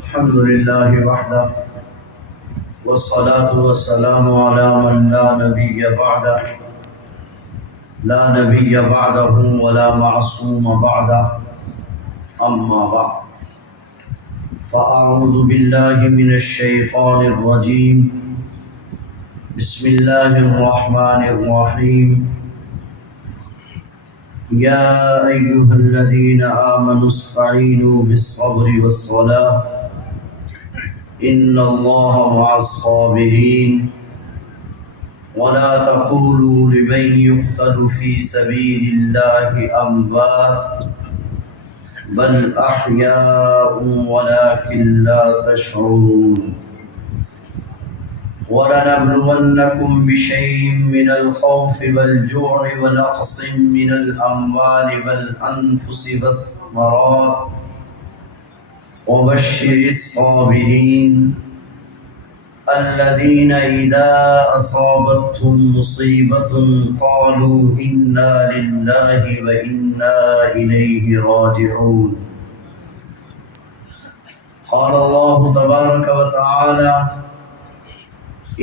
الحمد لله وحده والصلاة والسلام على من لا نبي بعده لا نبي بعده ولا معصوم بعده أما بعد فأعوذ بالله من الشيطان الرجيم بسم الله الرحمن الرحيم يا أيها الذين آمنوا استعينوا بالصبر والصلاة إن الله مع الصابرين ولا تقولوا لمن يقتل في سبيل الله أموات بل أحياء ولكن لا تشعرون ولنبلونكم بشيء من الخوف والجوع ونقص من الأموال والأنفس والثمرات وبشر الصابرين الذين إذا أصابتهم مصيبة قالوا إنا لله وإنا إليه راجعون قال الله تبارك وتعالى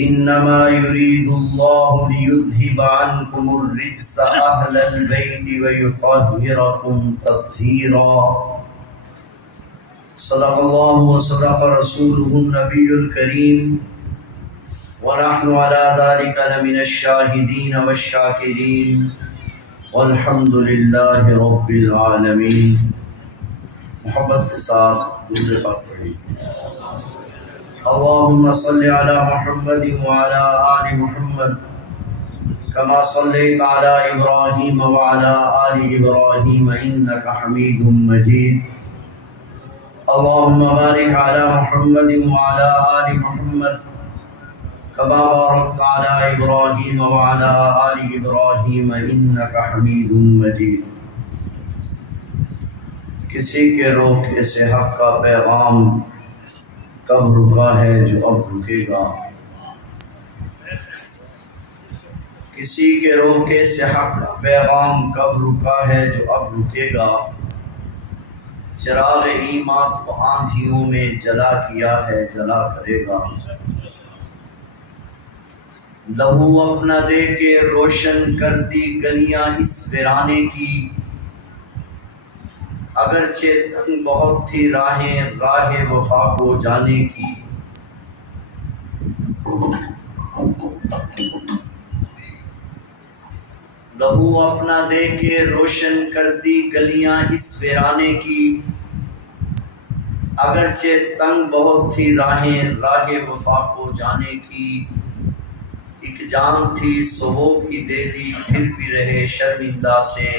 إنما يريد الله ليذهب عنكم الرجس أهل البيت ويطهركم تطهيرا صدق الله وصدق رسوله النبي الكريم ونحن على ذلك لمن الشاهدين والشاكرين والحمد لله رب العالمين. محبت کے ساتھ درود پاک پڑھیں. اللهم صل على محمد وعلى آل محمد كما صليت على إبراهيم وعلى آل إبراهيم إنك حميد مجيد. اللهم بارك على محمد وعلى آل محمد كما باركت على إبراهيم وعلى آل إبراهيم إنك حميد مجيد. کسی کے روکے سے حق کا پیغام کب رکا ہے جو اب رکے گا. کسی کے روکے سے حق کا پیغام کب رکا ہے جو اب رکے گا. چراغ ایمان کو آندھیوں میں جلا کیا ہے جلا کرے گا. لہو اپنا دے کے روشن کر دی گلیاں اس ویرانے کی. اگرچہ تنگ بہت تھی راہیں راہ وفا کو جانے کی. لہو اپنا دے کے روشن کر دی گلیاں اس ویرانے کی. اگرچہ تنگ بہت تھی راہیں راہ وفا کو جانے کی. ایک جان تھی سو بھی دے دی پھر بھی رہے شرمندہ سے.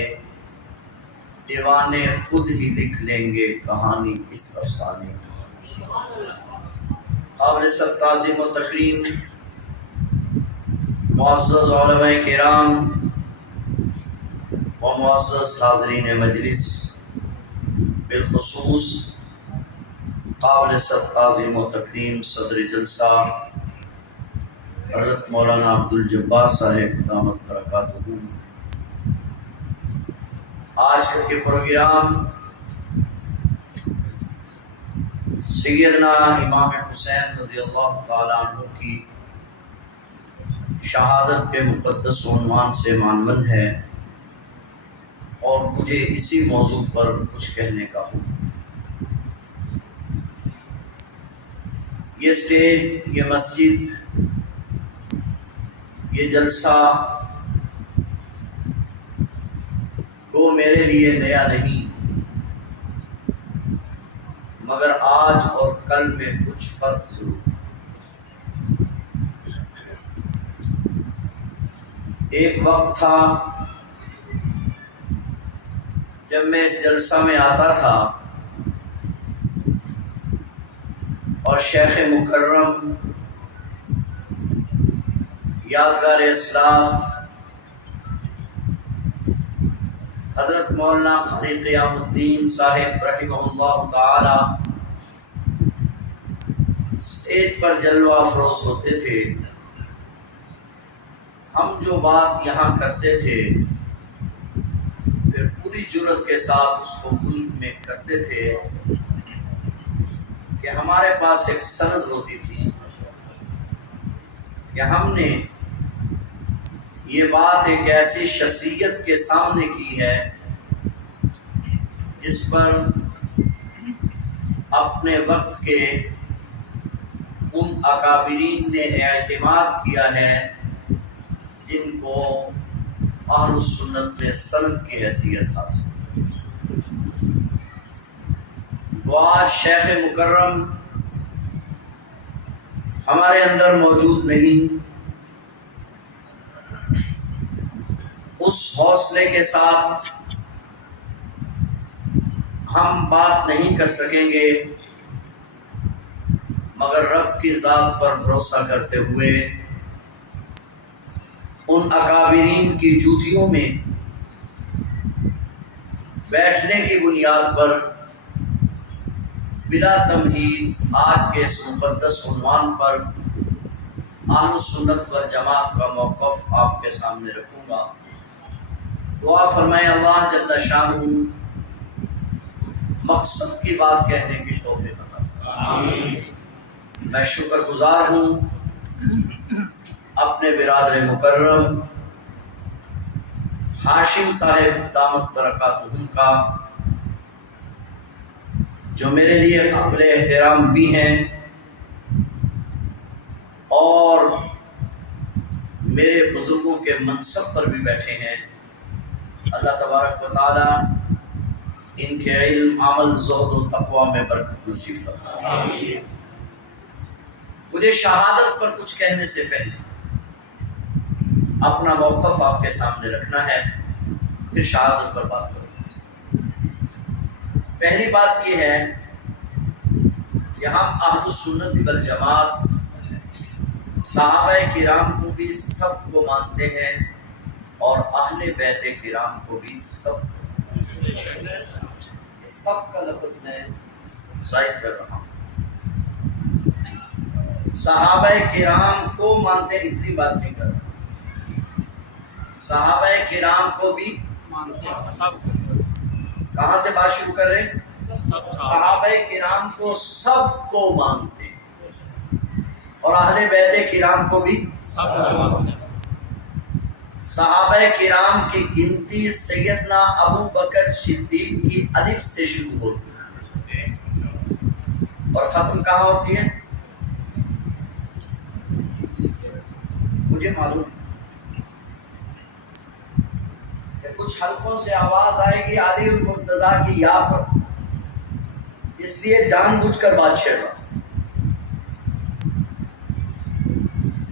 دیوانے خود ہی لکھ لیں گے کہانی اس افسانے کی. قابل سب تعظیم و تکریم معزز علماء کرام و معزز حاضرین مجلس، بالخصوص قابل سب تعظیم و تکریم صدر جلسہ حضرت مولانا عبدالجبار صاحب دامت برکاتہ. آج کا یہ پروگرام سیدنا امام حسین رضی اللہ تعالیٰ عنہ کی شہادت کے مقدس عنوان سے معنون ہے اور مجھے اسی موضوع پر کچھ کہنے کا حکم. یہ اسٹیج، یہ مسجد، یہ جلسہ وہ میرے لیے نیا نہیں، مگر آج اور کل میں کچھ فرق ضرور. ایک وقت تھا جب میں اس جلسہ میں آتا تھا اور شیخ مکرم یادگار اسلاف حضرت مولانا قاری قیام الدین صاحب رحمہ اللہ تعالی اسٹیج پر جلوہ افروز ہوتے تھے. ہم جو بات یہاں کرتے تھے پھر پوری جرأت کے ساتھ اس کو ملک میں کرتے تھے کہ ہمارے پاس ایک سند ہوتی تھی کہ ہم نے یہ بات ایک ایسی شخصیت کے سامنے کی ہے جس پر اپنے وقت کے ان اکابرین نے اعتماد کیا ہے جن کو اہل السنت میں سند کی حیثیت حاصل. تو آج شیخ مکرم ہمارے اندر موجود نہیں. اس حوصلے کے ساتھ ہم بات نہیں کر سکیں گے مگر رب کی ذات پر بھروسہ کرتے ہوئے ان اکابرین کی جوتیوں میں بیٹھنے کی بنیاد پر بلا تمہید آج کے اس مقدس عنوان پر اہل سنت والجماعت کا موقف آپ کے سامنے رکھوں گا. دعا فرمائے اللہ جل شانہ مقصد کی بات کہنے کی توفیق عطا فرمائے. میں شکر گزار ہوں اپنے برادر مکرم ہاشم صاحب دامت برکاتہم کا جو میرے لیے قابل احترام بھی ہیں اور میرے بزرگوں کے منصب پر بھی بیٹھے ہیں. اللہ تبارک و تعالی ان کے علم، عمل، زہد و تقوی میں برکت نصیب فرمائے. مجھے شہادت پر کچھ کہنے سے پہلے اپنا موقف آپ کے سامنے رکھنا ہے، پھر شہادت پر بات کروں. پہلی بات یہ ہے کہ ہم اہل السنت والجماعت صحابہ کرام کو بھی سب کو مانتے ہیں اور اہل بیت کرام کو بھی سب. یہ سب کا لفظ میں زائد کر رہا ہوں. صحابہ کرام کو مانتے ہیں، اتنی بات نہیں کر رہا. صحابہ کرام کو بھی مانتے ہیں. کہاں سے بات شروع کر رہے ہیں؟ صحابہ کرام کو سب کو مانتے ہیں اور اہل بیت کرام کو بھی سب کو مانتے ہیں. صحابہ کرام کی گنتی سیدنا ابو بکر صدیق کی الف سے شروع ہوتی ہے اور ختم کہاں ہوتی ہے؟ مجھے معلوم کہ کچھ حلقوں سے آواز آئے گی علی المرتضیٰ کی یا پر، اس لیے جان بوجھ کر بات چھیڑ رہا.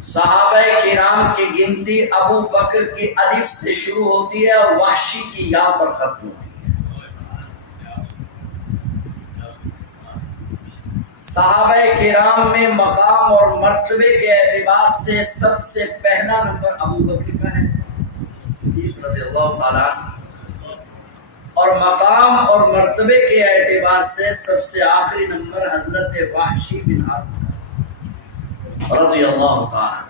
صحابہ کرام کی گنتی ابو بکر کی الف سے شروع ہوتی ہے اور وحشی کی یا پر ختم ہوتی ہے. صحابہ کرام میں مقام اور مرتبے کے اعتبار سے سب سے پہلا نمبر ابو بکر کا ہے صدیق رضی اللہ تعالیٰ عنہ، اور مقام اور مرتبے کے اعتبار سے سب سے آخری نمبر حضرت وحشی بن حرب رضی اللہ تعالیٰ.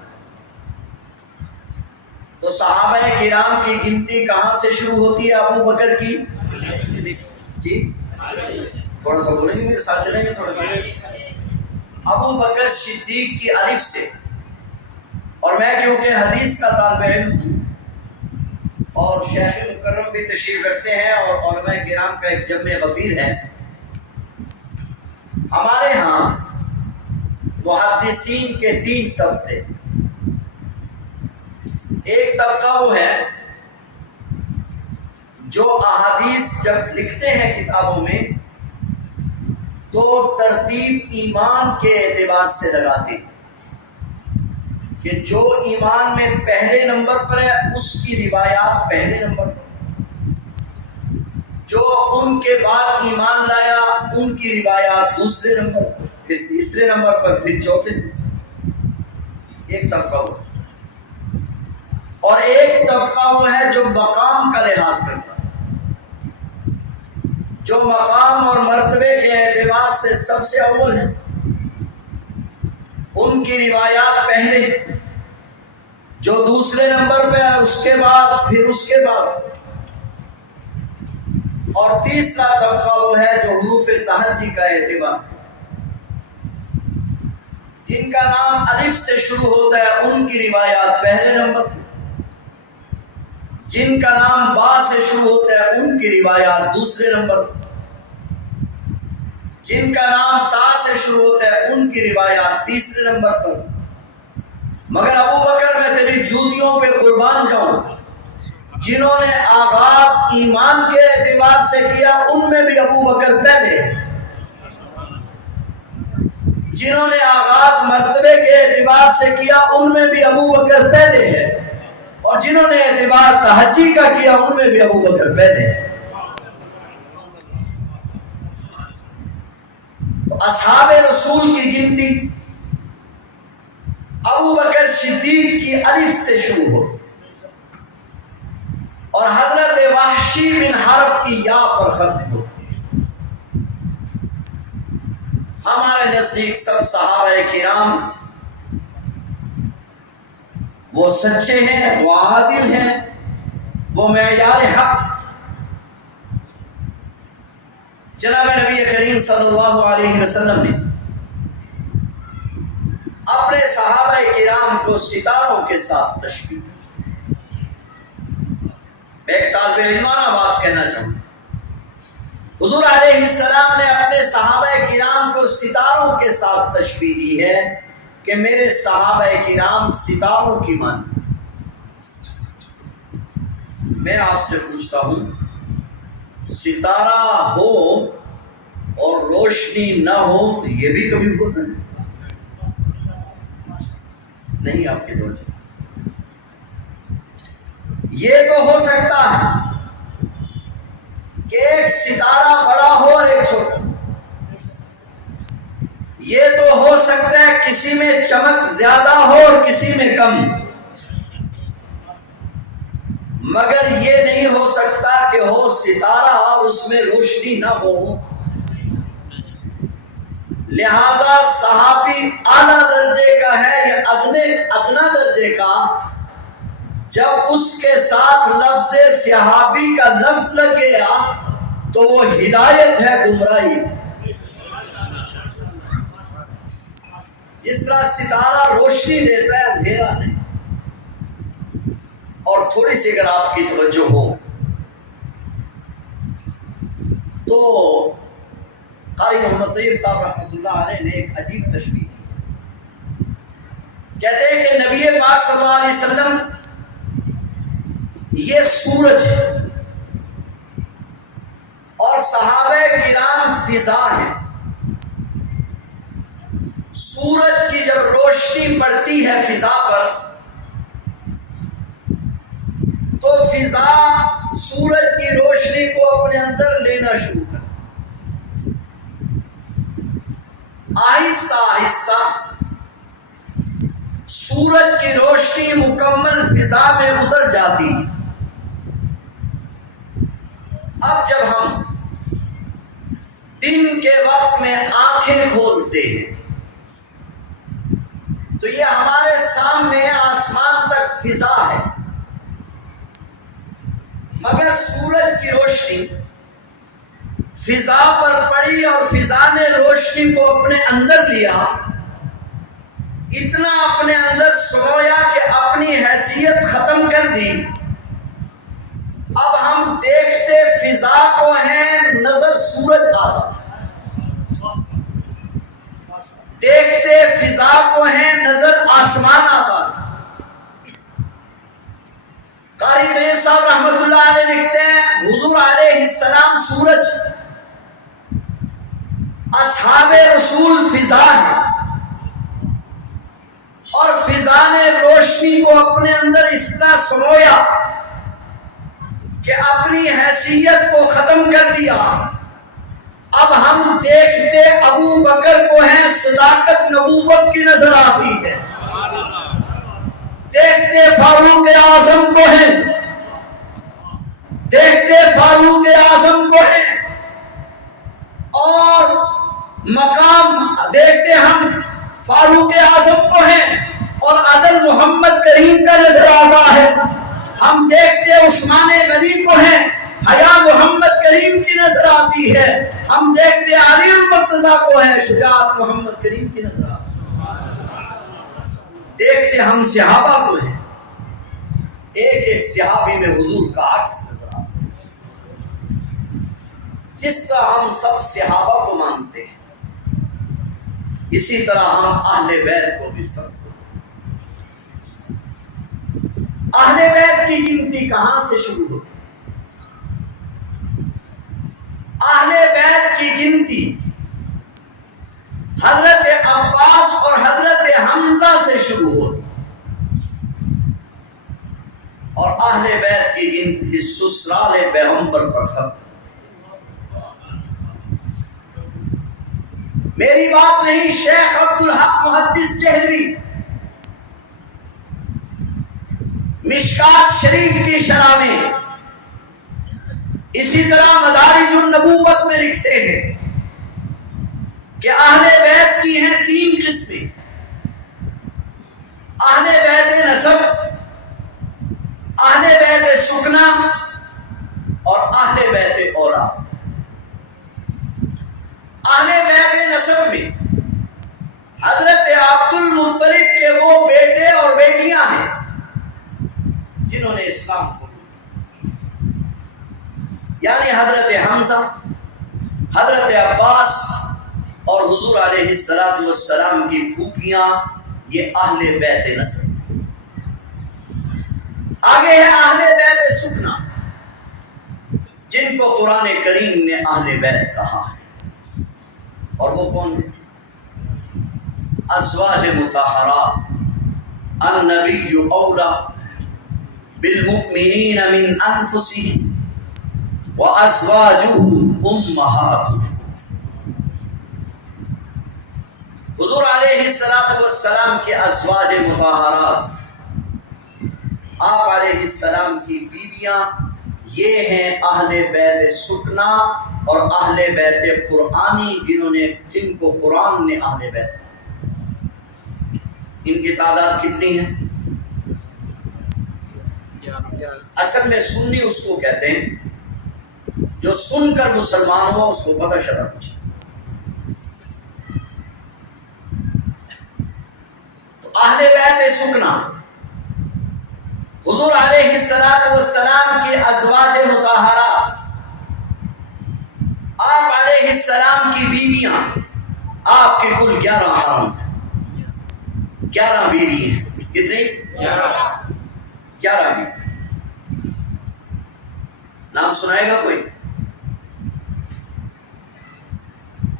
تو صحابہ کرام کی گنتی کہاں سے شروع ہوتی ہے؟ ابو بکر کی جی تھوڑا سا بولیں گے، میرے ساتھ چلیں گے تھوڑا سا. ابو بکر صدیق کی الف سے. اور میں کیونکہ حدیث کا طالب علم ہوں اور شیخ مکرم بھی تشریف رکھتے ہیں اور علماء کرام کا ایک جمع غفیر ہے، ہمارے ہاں محدثین کے 3 طبقے. ایک طبقہ وہ ہے جو احادیث جب لکھتے ہیں کتابوں میں تو ترتیب ایمان کے اعتبار سے لگاتے ہیں کہ جو ایمان میں پہلے نمبر پر ہے اس کی روایات پہلے نمبر پر، جو ان کے بعد ایمان لایا ان کی روایات دوسرے نمبر پر، پھر تیسرے نمبر پر، پھر چوتھے. ایک طبقہ وہ ہے. اور ایک طبقہ وہ ہے جو مقام کا لحاظ کرتا ہے، جو مقام اور مرتبے کے اعتبار سے سب سے اول ہے، ان کی روایات پہلے، جو دوسرے نمبر پہ ہے اس کے بعد، پھر اس کے بعد. اور تیسرا طبقہ وہ ہے جو حروف تہجی کا اعتبار، جن کا نام الف سے شروع ہوتا ہے ان کی روایات پہلے نمبر، جن کا نام با سے شروع ہوتا ہے ان کی روایات دوسرے نمبر، جن کا نام تا سے شروع ہوتا ہے ان کی روایات تیسرے نمبر پر۔ مگر ابو بکر میں تیری جوتیوں پہ قربان جاؤں، جنہوں نے آغاز ایمان کے اعتبار سے کیا ان میں بھی ابو بکر پہلے، جنہوں نے آغاز مرتبے کے اعتبار سے کیا ان میں بھی ابو بکر پہلے ہے، اور جنہوں نے اعتبار تہجی کا کیا ان میں بھی ابو بکر پہلے ہے۔ تو اصحاب رسول کی گنتی ابو بکر صدیق کی الف سے شروع ہو اور حضرت وحشی بن حرب کی یا پر ختم ہوتی ہے۔ ہمارے نزدیک سب صحابہ کرام وہ سچے ہیں، وہ عادل ہیں، وہ معیار حق۔ جناب نبی کریم صلی اللہ علیہ وسلم نے اپنے صحابہ کرام کو ستاروں کے ساتھ تشبیہ دی۔ میں ایک طالب علمانہ بات کہنا چاہوں، حضور علیہ السلام نے اپنے صحابہ کرام کو ستاروں کے ساتھ تشبیہ دی ہے کہ میرے صحابہ کرام ستاروں کی مانند۔ میں آپ سے پوچھتا ہوں، ستارہ ہو اور روشنی نہ ہو یہ بھی کبھی ہوتا ہے؟ نہیں، آپ کی توجہ۔ یہ تو ہو سکتا ہے کہ ایک ستارہ بڑا ہو اور ایک چھوٹا، یہ تو ہو سکتا ہے کسی میں چمک زیادہ ہو اور کسی میں کم، مگر یہ نہیں ہو سکتا کہ ہو ستارہ اور اس میں روشنی نہ ہو۔ لہذا صحابی اعلیٰ درجے کا ہے یا ادنا درجے کا، جب اس کے ساتھ لفظ صحابی کا لفظ لگ گیا تو وہ ہدایت ہے، گمراہی۔ جس طرح ستارہ روشنی دیتا ہے، اندھیرا نہیں۔ اور تھوڑی سی اگر آپ کی توجہ ہو تو قاری محمد طیب صاحب رحمۃ اللہ علیہ نے ایک عجیب تشبیہ دی۔ کہتے ہیں کہ نبی پاک صلی اللہ علیہ وسلم یہ سورج ہے اور صحابہ کرام فضا ہیں۔ سورج کی جب روشنی پڑتی ہے فضا پر تو فضا سورج کی روشنی کو اپنے اندر لینا شروع کر، آہستہ آہستہ سورج کی روشنی مکمل فضا میں اتر جاتی۔ اب جب ہم دن کے وقت میں آنکھیں کھولتے ہیں تو یہ ہمارے سامنے آسمان تک فضا ہے، مگر سورج کی روشنی فضا پر پڑی اور فضا نے روشنی کو اپنے اندر لیا، اتنا اپنے اندر سمویا کہ اپنی حیثیت ختم کر دی۔ اب ہم دیکھتے فضا کو ہیں، نظر سورج آتا، دیکھتے فضا کو ہیں، نظر آسمان آتا۔ قاری طیب صاحب رحمۃ اللہ علیہ لکھتے ہیں حضور علیہ السلام سورج، اصحاب رسول فضا ہے، اور فضا نے روشنی کو اپنے اندر اس طرح سمویا کہ اپنی حیثیت کو ختم کر دیا۔ اب ہم دیکھتے ابو بکر کو ہیں، صداقت نبوت کی نظر آتی ہے، دیکھتے فاروق اعظم کو ہیں، دیکھتے فاروق اعظم کو ہیں، اور مقام دیکھتے ہم فاروق اعظم کو ہیں اور عدل محمد کریم کا نظر آتا ہے۔ ہم دیکھتے عثمان غنی کو ہیں، حیا محمد کریم کی نظر آتی ہے، ہم دیکھتے علی المرتضیٰ کو ہے، شجاعت محمد کریم کی نظر آتی ہے، دیکھتے ہم صحابہ کو ہے، ایک ایک صحابی میں حضور کا عکس نظر آتا ہے۔ جس طرح ہم سب صحابہ کو مانتے ہیں، اسی طرح ہم اہل بیت کو بھی سب۔ اہل بیت کی گنتی کہاں سے شروع ہوتی؟ اہل بیت کی گنتی حضرت عباس اور حضرت حمزہ سے شروع ہوتی، اور اہل بیت کی گنتی سسرال پیغمبر پر ختم۔ میری بات نہیں، شیخ عبدالحق محدث دہلوی مشکات شریف کی شرح میں، اسی طرح مدارج النبوت میں لکھتے ہیں کہ اہل بیت کی ہیں 3 قسمیں: اہل بیت نسب، اہل بیت سکنا اور اہل بیت اولاد۔ اہل بیت نسب میں حضرت عبد المطلب کے وہ بیٹے اور بیٹیاں ہیں جنہوں نے اسلام کو، یعنی حضرت حمزہ، حضرت عباس اور حضور علیہ السلام کی پھوپھیاں، یہ اہل بیت نسب۔ آگے ہے اہل بیت سکنا، جن کو قرآن کریم نے اہل بیت کہا ہے، اور وہ کون ہے؟ ازواج مطہرات، النبی اولا بالمؤمنین من انفسهم وازواجه امہاتهم۔ حضور علیہ السلام کے ازواج مطہرات، آپ علیہ السلام کی بیویاں، یہ ہیں اہل بیت سکنا اور اہل بیت قرآنی، جن کو قرآن نے اہل بیت۔ ان کی تعداد کتنی ہے؟ اصل میں سنی اس کو کہتے ہیں جو سن کر مسلمان ہوا، اس کو پتہ چلا کچھ۔ تو اہل بیت سکنا حضور علیہ السلام کی ازواج مطہرات، آپ علیہ السلام کی بیویاں، آپ کے کل 11 حرم، 11 بیوی ہیں۔ کتنی؟ 11 بیوی۔ نام سنائے گا کوئی؟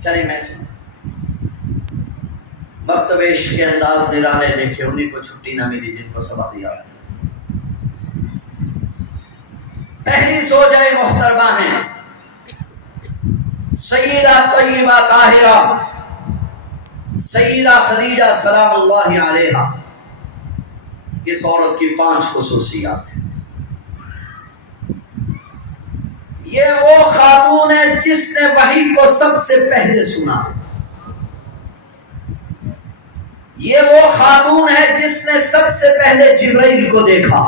چلے میں سنا۔ مکتب عشق کے انداز نرالے دیکھے، انہیں کو چھٹی نہ ملی جن کو سبق یاد تھا۔ پہلی زوجہ محترمہ ہیں سیدہ طیبہ طاہرہ سیدہ خدیجہ سلام اللہ علیہا۔ اس عورت کی 5 خصوصیات ہیں۔ یہ وہ خاتون ہے جس نے وحی کو سب سے پہلے سنا، یہ وہ خاتون ہے جس نے سب سے پہلے جبرائیل کو دیکھا،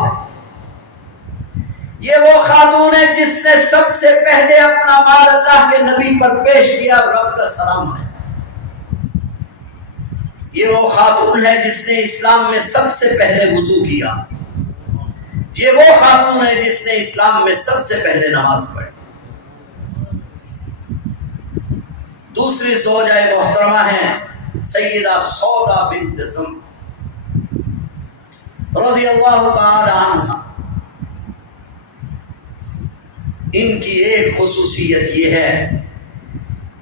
یہ وہ خاتون ہے جس نے سب سے پہلے اپنا مال اللہ کے نبی پر پیش کیا، رب کا سلام ہے۔ یہ وہ خاتون ہے جس نے اسلام میں سب سے پہلے وضو کیا، یہ وہ خاتون ہے جس نے اسلام میں سب سے پہلے نماز پڑھی۔ دوسری زوجہ محترمہ ہیں سیدہ سودا بنت زمع رضی اللہ تعالی عنہا۔ ان کی ایک خصوصیت یہ ہے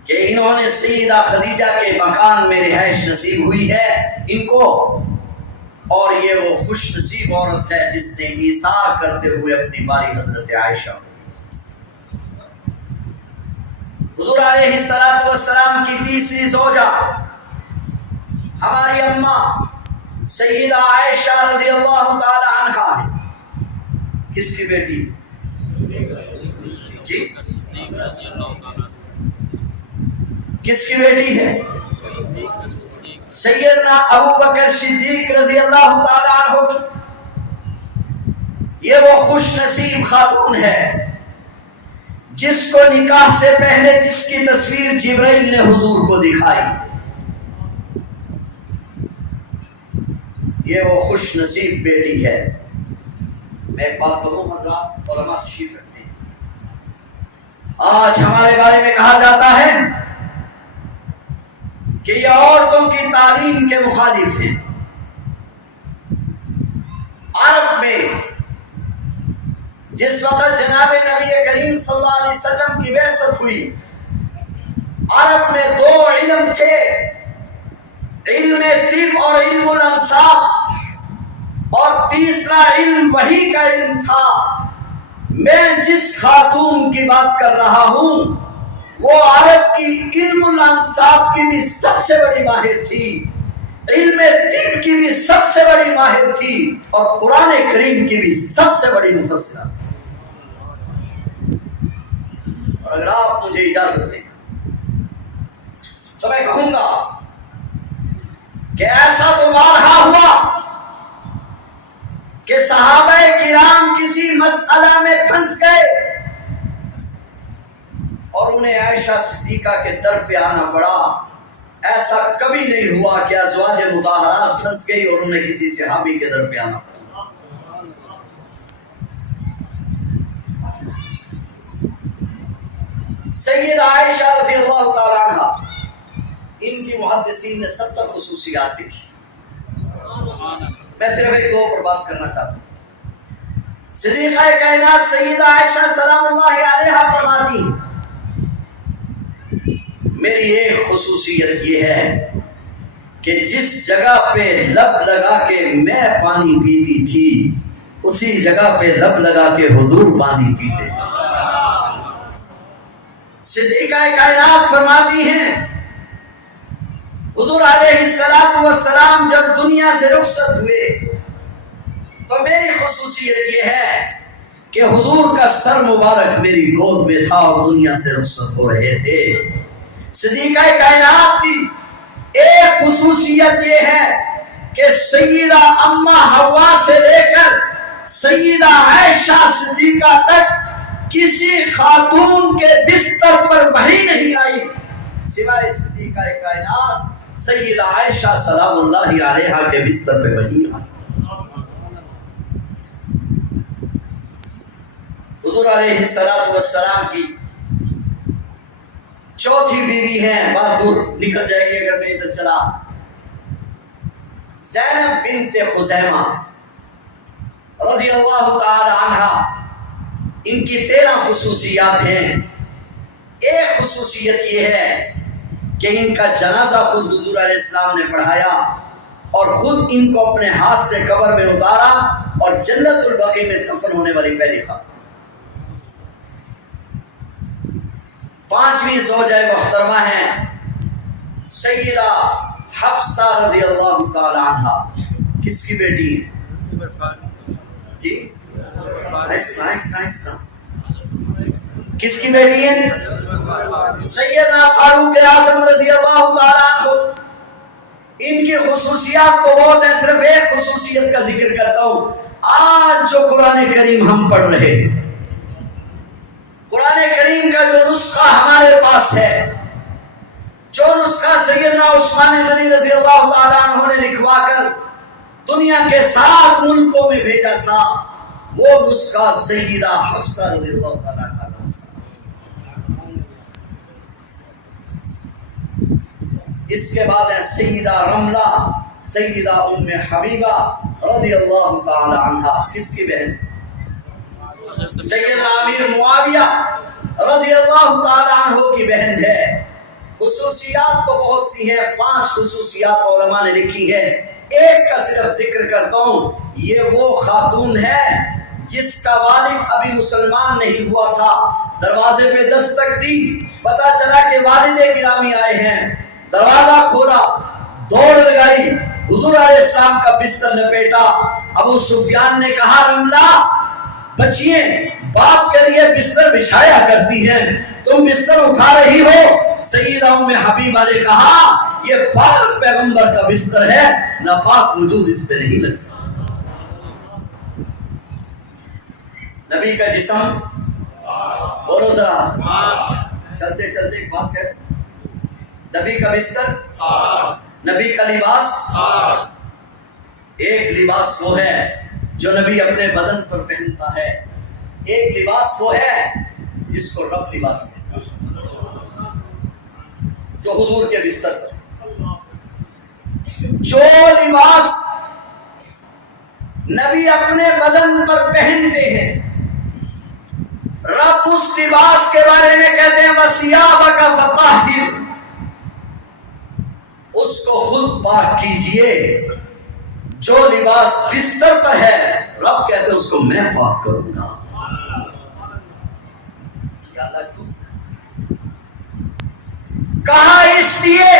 کہ انہوں نے سیدہ خدیجہ کے مکان میں رہائش نصیب ہوئی ہے ان کو، اور یہ وہ خوش نصیب عورت ہے جس نے ایثار کرتے ہوئے اپنی باری حضرت عائشہ، حضور علیہ السلام کی تیسری زوجہ ہماری اماں سیدہ عائشہ رضی اللہ تعالی عنہا ہے۔ کس کی بیٹی؟ جی کس کی بیٹی ہے؟ سیدنا ابو بکر صدیق رضی اللہ تعالی عنہ کی۔ یہ وہ خوش نصیب خاتون ہے جس کو نکاح سے پہلے جس کی تصویر جبرائیل نے حضور کو دکھائی، یہ وہ خوش نصیب بیٹی ہے۔ میں ایک بات کہوں حضرات، علماء تشریف رکھتے ہیں، آج ہمارے بارے میں کہا جاتا ہے کہ یہ عورتوں کی تعلیم کے مخالف ہیں۔ عرب میں جس وقت جناب نبی کریم صلی اللہ علیہ وسلم کی بعثت ہوئی، عرب میں دو علم تھے، علم طب اور علم الانساب، اور تیسرا علم وحی کا علم تھا۔ میں جس خاتون کی بات کر رہا ہوں وہ عرب کی علم الانساب کی بھی سب سے بڑی ماہر تھی، علم طب کی بھی سب سے بڑی ماہر تھی، اور قرآن کریم کی بھی سب سے بڑی مفسرہ تھی۔ اور اگر آپ مجھے اجازت دیں تو میں کہوں گا کہ ایسا تو بارہا ہوا کہ صحابہ کرام کسی مسئلہ میں پھنس گئے اور انہیں عائشہ صدیقہ کے در پہ آنا پڑا۔ ایسا کبھی نہیں ہوا کہ ازواج مطہرات پھنس گئی اور انہیں کسی صحابی کے در پہ آنا پڑا۔ سیدہ عائشہ رضی اللہ تعالیٰ عنہ، ان کی محدثین نے 70 خصوصیات لکھی، میں صرف ایک دو پر بات کرنا چاہتا ہوں۔ صدیقہ کائنات سیدہ عائشہ سلام اللہ علیہا فرماتی، میری ایک خصوصیت یہ ہے کہ جس جگہ پہ لب لگا کے میں پانی پیتی تھی اسی جگہ پہ لب لگا کے حضور پانی پیتے تھے۔ صدیقہ کائنات فرماتی ہیں حضور علیہ السلام جب دنیا سے رخصت ہوئے تو میری خصوصیت یہ ہے کہ حضور کا سر مبارک میری گود میں تھا اور دنیا سے رخصت ہو رہے تھے۔ صدیقہ کائنات کی ایک خصوصیت یہ ہے کہ سیدہ اماں حوا سے لے کر سیدہ عائشہ صدیقہ تک کسی خاتون کے بستر پر وحی نہیں آئی سوائے صدیقہ کائنات سیدہ عائشہ سلام اللہ علیہا کے بستر پہ وحی آئی۔ حضور علیہ السلام کی چوتھی بیوی ہیں، بات دور نکل جائے گی اگر میں ادھر چلا، زینب بنت خزیمہ رضی اللہ تعالی عنہا، ان کی 13 خصوصیات ہیں۔ ایک خصوصیت یہ ہے کہ ان کا جنازہ خود حضور علیہ السلام نے پڑھایا اور خود ان کو اپنے ہاتھ سے قبر میں اتارا اور جنت البقیع میں دفن ہونے والی پہلی خاتون۔ 5ویں زوجہ محترمہ ہیں سیدہ حفصہ رضی اللہ تعالی عنہا، کس کی بیٹی ہے؟ جی آہستہ کس کی بیٹی ہے؟ سیدنا فاروق اعظم رضی اللہ تعالی عنہ۔ ان کی خصوصیات تو بہت ہے، صرف ایک خصوصیت کا ذکر کرتا ہوں۔ آج جو قرآن کریم ہم پڑھ رہے، قرآن کریم کا جو نسخہ ہمارے پاس ہے، جو نسخہ سیدنا عثمان غنی رضی اللہ تعالیٰ عنہ نے لکھوا کر دنیا کے 7 ملکوں میں بھیجا تھا، وہ نسخہ سیدہ حفصہ رضی اللہ تعالیٰ عنہ کا نسخہ۔ اس کے بعد ہے سیدہ رملہ، سیدہ ام حبیبہ رضی اللہ تعالیٰ عنہ، کس کی بہن؟ سیدنا امیر معاویہ رضی اللہ تعالیٰ عنہ کی بہن ہے۔ خصوصیات تو بہت سی ہیں، 5 خصوصیات علماء نے لکھی ہے، ایک کا صرف ذکر کرتا ہوں۔ یہ وہ خاتون ہے جس کا والد ابھی مسلمان نہیں ہوا تھا، دروازے پہ دستک دی، پتا چلا کہ والد گرامی آئے ہیں، دروازہ کھولا، دوڑ لگائی، حضور علیہ السلام کا بستر لپیٹا۔ ابو سفیان نے کہا رملہ بچیے باپ کے لیے بستر بچھایا کرتی ہیں، تم بستر اٹھا رہی ہو۔ سیدہ ام حبیبہ نے کہا یہ پاک پیغمبر کا بستر ہے، ناپاک وجود اس پہ نہیں لگ سکتا۔ نبی کا جسم بولو ذرا. چلتے چلتے ایک بات کہہ. نبی کا بستر, نبی کا لباس, ایک لباس وہ ہے جو نبی اپنے بدن پر پہنتا ہے, ایک لباس وہ ہے جس کو رب لباس کہتا ہے, جو حضور کے بستر پر. جو لباس نبی اپنے بدن پر پہنتے ہیں, رب اس لباس کے بارے میں کہتے ہیں وَثِيَابَكَ فَطَهِّرْ, اس کو خود پاک کیجئے. جو لباس بستر پر ہے رب کہتے ہیں اس کو میں پاک کروں گا. یا اللہ کیوں کہا؟ اس لیے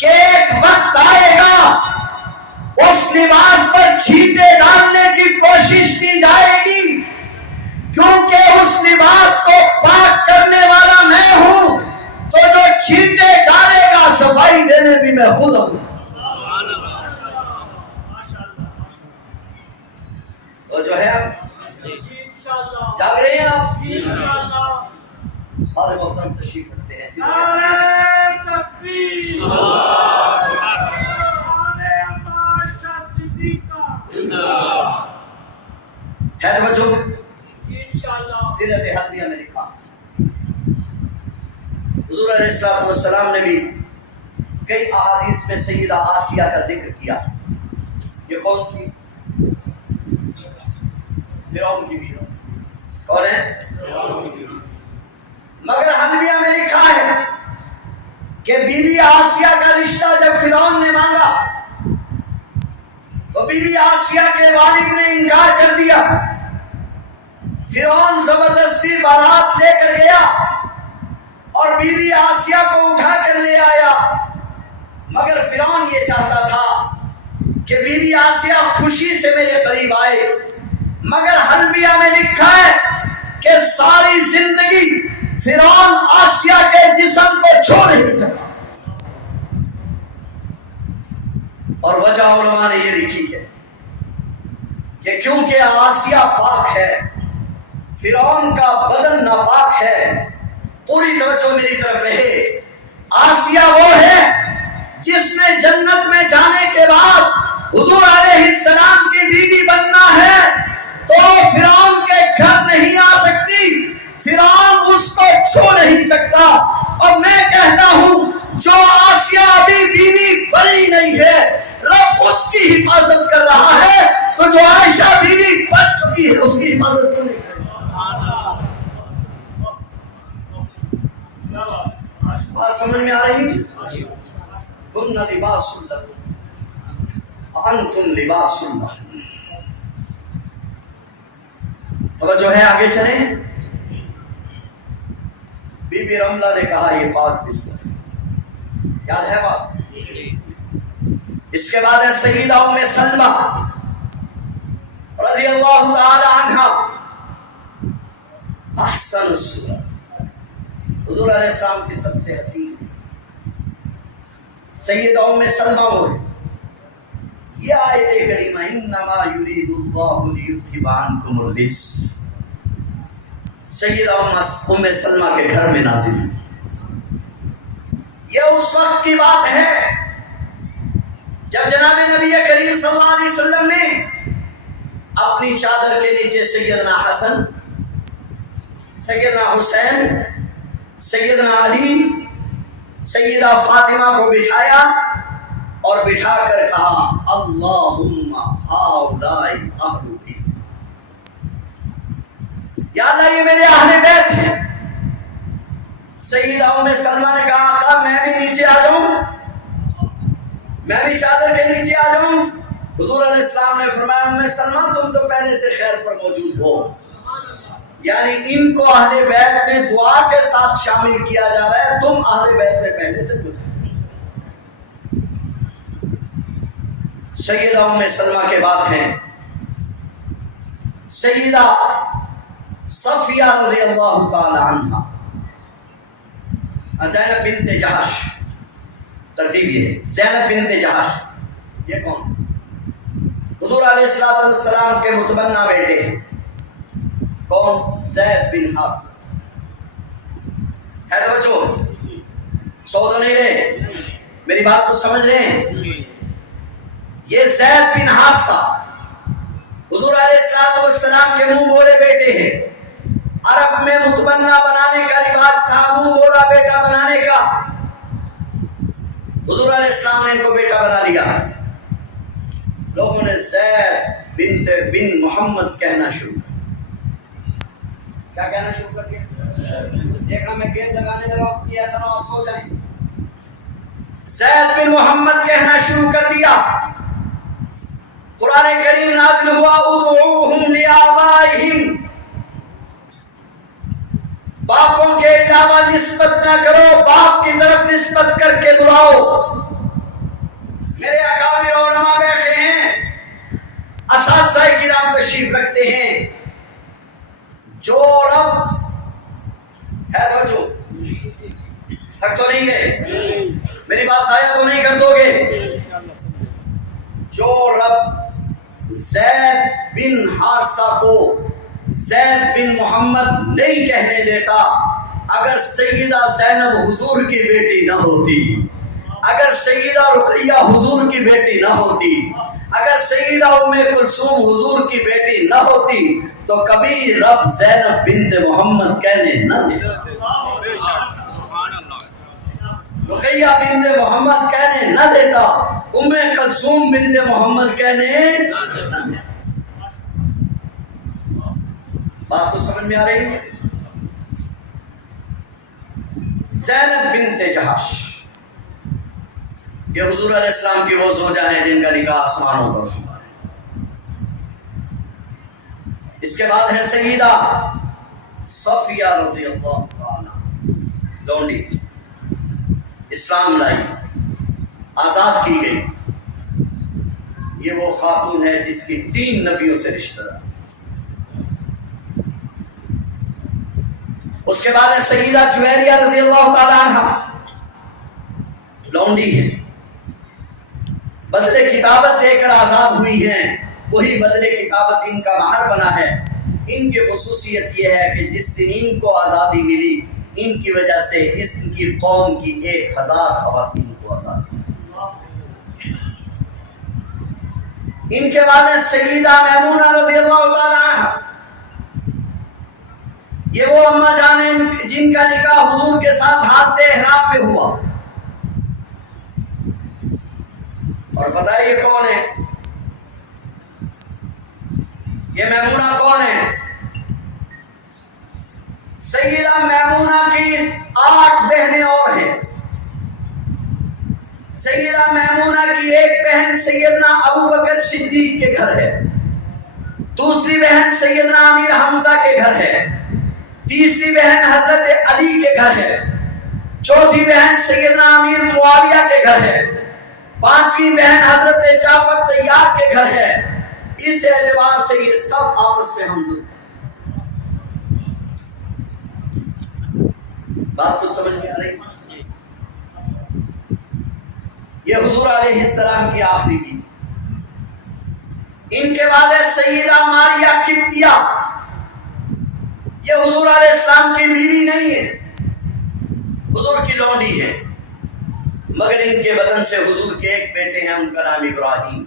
کہ ایک وقت آئے گا اس لباس پر چھینٹے ڈالنے کی کوشش کی جائے گی, کیونکہ اس لباس کو پاک کرنے والا میں ہوں, تو جو چھینٹے ڈالے گا صفائی دینے بھی میں خود ہوں. تو جو ہے جاگ رہے ہیں آپ؟ سارے محترم تشریف رکھتے ہیں. ہے توجہ؟ سیرت حلبیہ میں لکھا حضور علیہ السلام نے بھی کئی احادیث میں سیدہ آسیہ کا ذکر کیا. یہ کون تھی؟ فرعون کی بیوی. کون ہے؟ مگر حلبیہ میں لکھا ہے کہ بی بی آسیہ کا رشتہ جب فرعون نے مانگا تو بی بی آسیہ کے والد نے انکار کر دیا. فرعون زبردستی بارات لے کر گیا اور بی بی آسیہ کو اٹھا کر لے آیا, مگر فرعون یہ چاہتا تھا کہ بی بی آسیہ خوشی سے میرے قریب آئے. مگر حلبیہ میں لکھا ہے کہ ساری زندگی فرعون آسیہ کے جسم کو چھوڑ نہیں سکا, اور وجہ علماء نے یہ لکھی ہے کہ کیونکہ آسیہ پاک ہے, فرعون کا بدن ناپاک ہے. پوری توجہ میری طرف رہے. آسیہ وہ ہے جس نے جنت میں جانے کے بعد حضور علیہ السلام کی بیوی بننا ہے تو فرعون کے گھر نہیں آ سکتی, فرعون اس کو چھو نہیں سکتا. اور میں کہتا ہوں جو آسیہ ابھی بیوی بنی نہیں ہے رب اس کی حفاظت کر رہا ہے, تو جو عائشہ بیوی بن چکی ہے اس کی حفاظت کیوں نہیں کر رہا؟ بات سمجھ میں آ رہی؟ ہن لباس لکم وانتم لباس لہن. توجہ ہے, آگے چلیں. بی بی رملہ نے کہا یہ پاک بستر. یاد ہے بات؟ اس کے بعد ہے سیدہ ام سلمہ رضی اللہ تعالی عنہا, احسن الصورت, حضور علیہ السلام کی سب سے حسین سیدہ ام سلمہ وہ یہ آیت کریمہ انما یرید اللہ لیذھب عنکم الرجس سیدہ ام سلمہ کے گھر میں نازل ہوئی. یہ اس وقت کی بات ہے جب جناب نبی کریم صلی اللہ علیہ وسلم نے اپنی چادر کے نیچے سیدنا حسن, سیدنا حسین, سیدنا علی, سیدہ فاطمہ کو بٹھایا اور بٹھا کر کہا اللہم ہؤلاء اہل بیت, یا اللہ یہ میرے اہل بیت ہیں. سیدہ ام سلمہ نے کہا آقا میں بھی نیچے آ جاؤں, میں بھی چادر کے نیچے آ جاؤں. حضور علیہ السلام نے فرمایا ام سلمہ تم تو پہلے سے خیر پر موجود ہو, یعنی ان کو اہل بیت میں دعا کے ساتھ شامل کیا جا رہا ہے, تم اہل بیت میں پہلے سے موجود. سیدہ ام سلمہ کے بعد ہیں سیدہ صفیہ رضی اللہ تعالی عنہا, زینب بنت جہش. ترتیب یہ زینب بنت جہش, یہ کون؟ حضور علیہ السلام کے متبنہ بیٹے ہیں. کون؟ زید بن حارثہ. ہے توجہ؟ سو تو نہیں رہے؟ میری بات تو سمجھ رہے ہیں؟ یہ زید بن حارثہ حضور علیہ السلام کے منہ بولے بیٹے ہیں. عرب میں متمنا بنانے کا رواج تھا، منہ بولا بیٹا بنانے کا. حضور علیہ السلام نے ان کو بیٹا بنا لیا. لوگوں نے زید بن محمد کہنا شروع کیا کہنا شروع کر دیا؟ دیکھا میں گیند لگانے لگا کہ ایسا نہ آپ سو جائیں. زید بن محمد کہنا شروع کر دیا. قرآن کریم نازل ہوا ادعوہم لآبائہم، باپوں کے علاوہ نسبت نہ کرو، باپ کی طرف نسبت کر کے بلاؤ. میرے اکابر علماء بیٹھے ہیں، اساتذہ کرام تشریف رکھتے ہیں. جو رب ہے توجہ تھک تو نہیں گئے؟ میری بات سایہ تو نہیں کر دو گے؟ جو رب زید بن حارثہ کو زید بن محمد نہیں کہنے دیتا، اگر سیدہ زینب حضور کی بیٹی نہ ہوتی، اگر سیدہ رقیہ حضور کی بیٹی نہ ہوتی، اگر سیدہ ام کلثوم حضور کی بیٹی نہ ہوتی تو کبھی رب زینب بنت محمد کہنے نہ دیتا، رقیہ بنت محمد کہنے نہ دیتا، ام کلثوم بنت محمد کہنے نہ دیتا. بات تو سمجھ میں آ رہی ہے؟ زینب بنت جحش یہ حضور علیہ السلام کی وہ زوجہ ہیں جن کا نکاح آسمانوں پر ہوا ہے. اس کے بعد ہے سیدہ صفیہ رضی اللہ عنہ، لونڈی، اسلام لائی، آزاد کی گئی. یہ وہ خاتون ہے جس کی 3 نبیوں سے رشتہ دار. اس کے بعد ہے سیدہ جویریہ رضی اللہ تعالی عنہ، لونڈی ہے، بدلے کتابت دے کر آزاد ہوئی ہیں. وہی بدلے کتابت ان کا مہر بنا ہے. ان کی خصوصیت یہ ہے کہ جس دن ان کو آزادی ملی، ان کی وجہ سے اس کی قوم کی 1000 خواتین کو آزادی ملی. ان کے بعد ہے سیدہ میمونہ رضی اللہ تعالی عنہ. یہ وہ اماں جان ہیں جن کا نکاح حضور کے ساتھ حالت احرام میں ہوا. اور بتائیے کون ہے یہ میمونہ؟ کون ہے؟ سیدہ میمونہ کی 8 بہنیں اور ہیں. سیدہ میمونہ کی ایک بہن سیدنا ابو بکر صدیق کے گھر ہے، دوسری بہن سیدنا امیر حمزہ کے گھر ہے، تیسری بہن حضرت علی کے گھر ہے، چوتھی بہن سیدنا امیر معاویہ کے گھر ہے، پانچویں بہن حضرت جعفر طیار کے گھر ہے. اس اعتبار سے یہ سب آپس میں ہم لوگ. بات کو سمجھ میں آ رہی؟ یہ حضور علیہ السلام کی آخری بیوی. ان کے بعد ہے سیدہ ماریہ قبطیہ. یہ حضور علیہ السلام کی بیوی نہیں ہے، حضور کی لونڈی ہے، مگر ان کے بدن سے حضور کے ایک بیٹے ہیں، ان کا نام ابراہیم.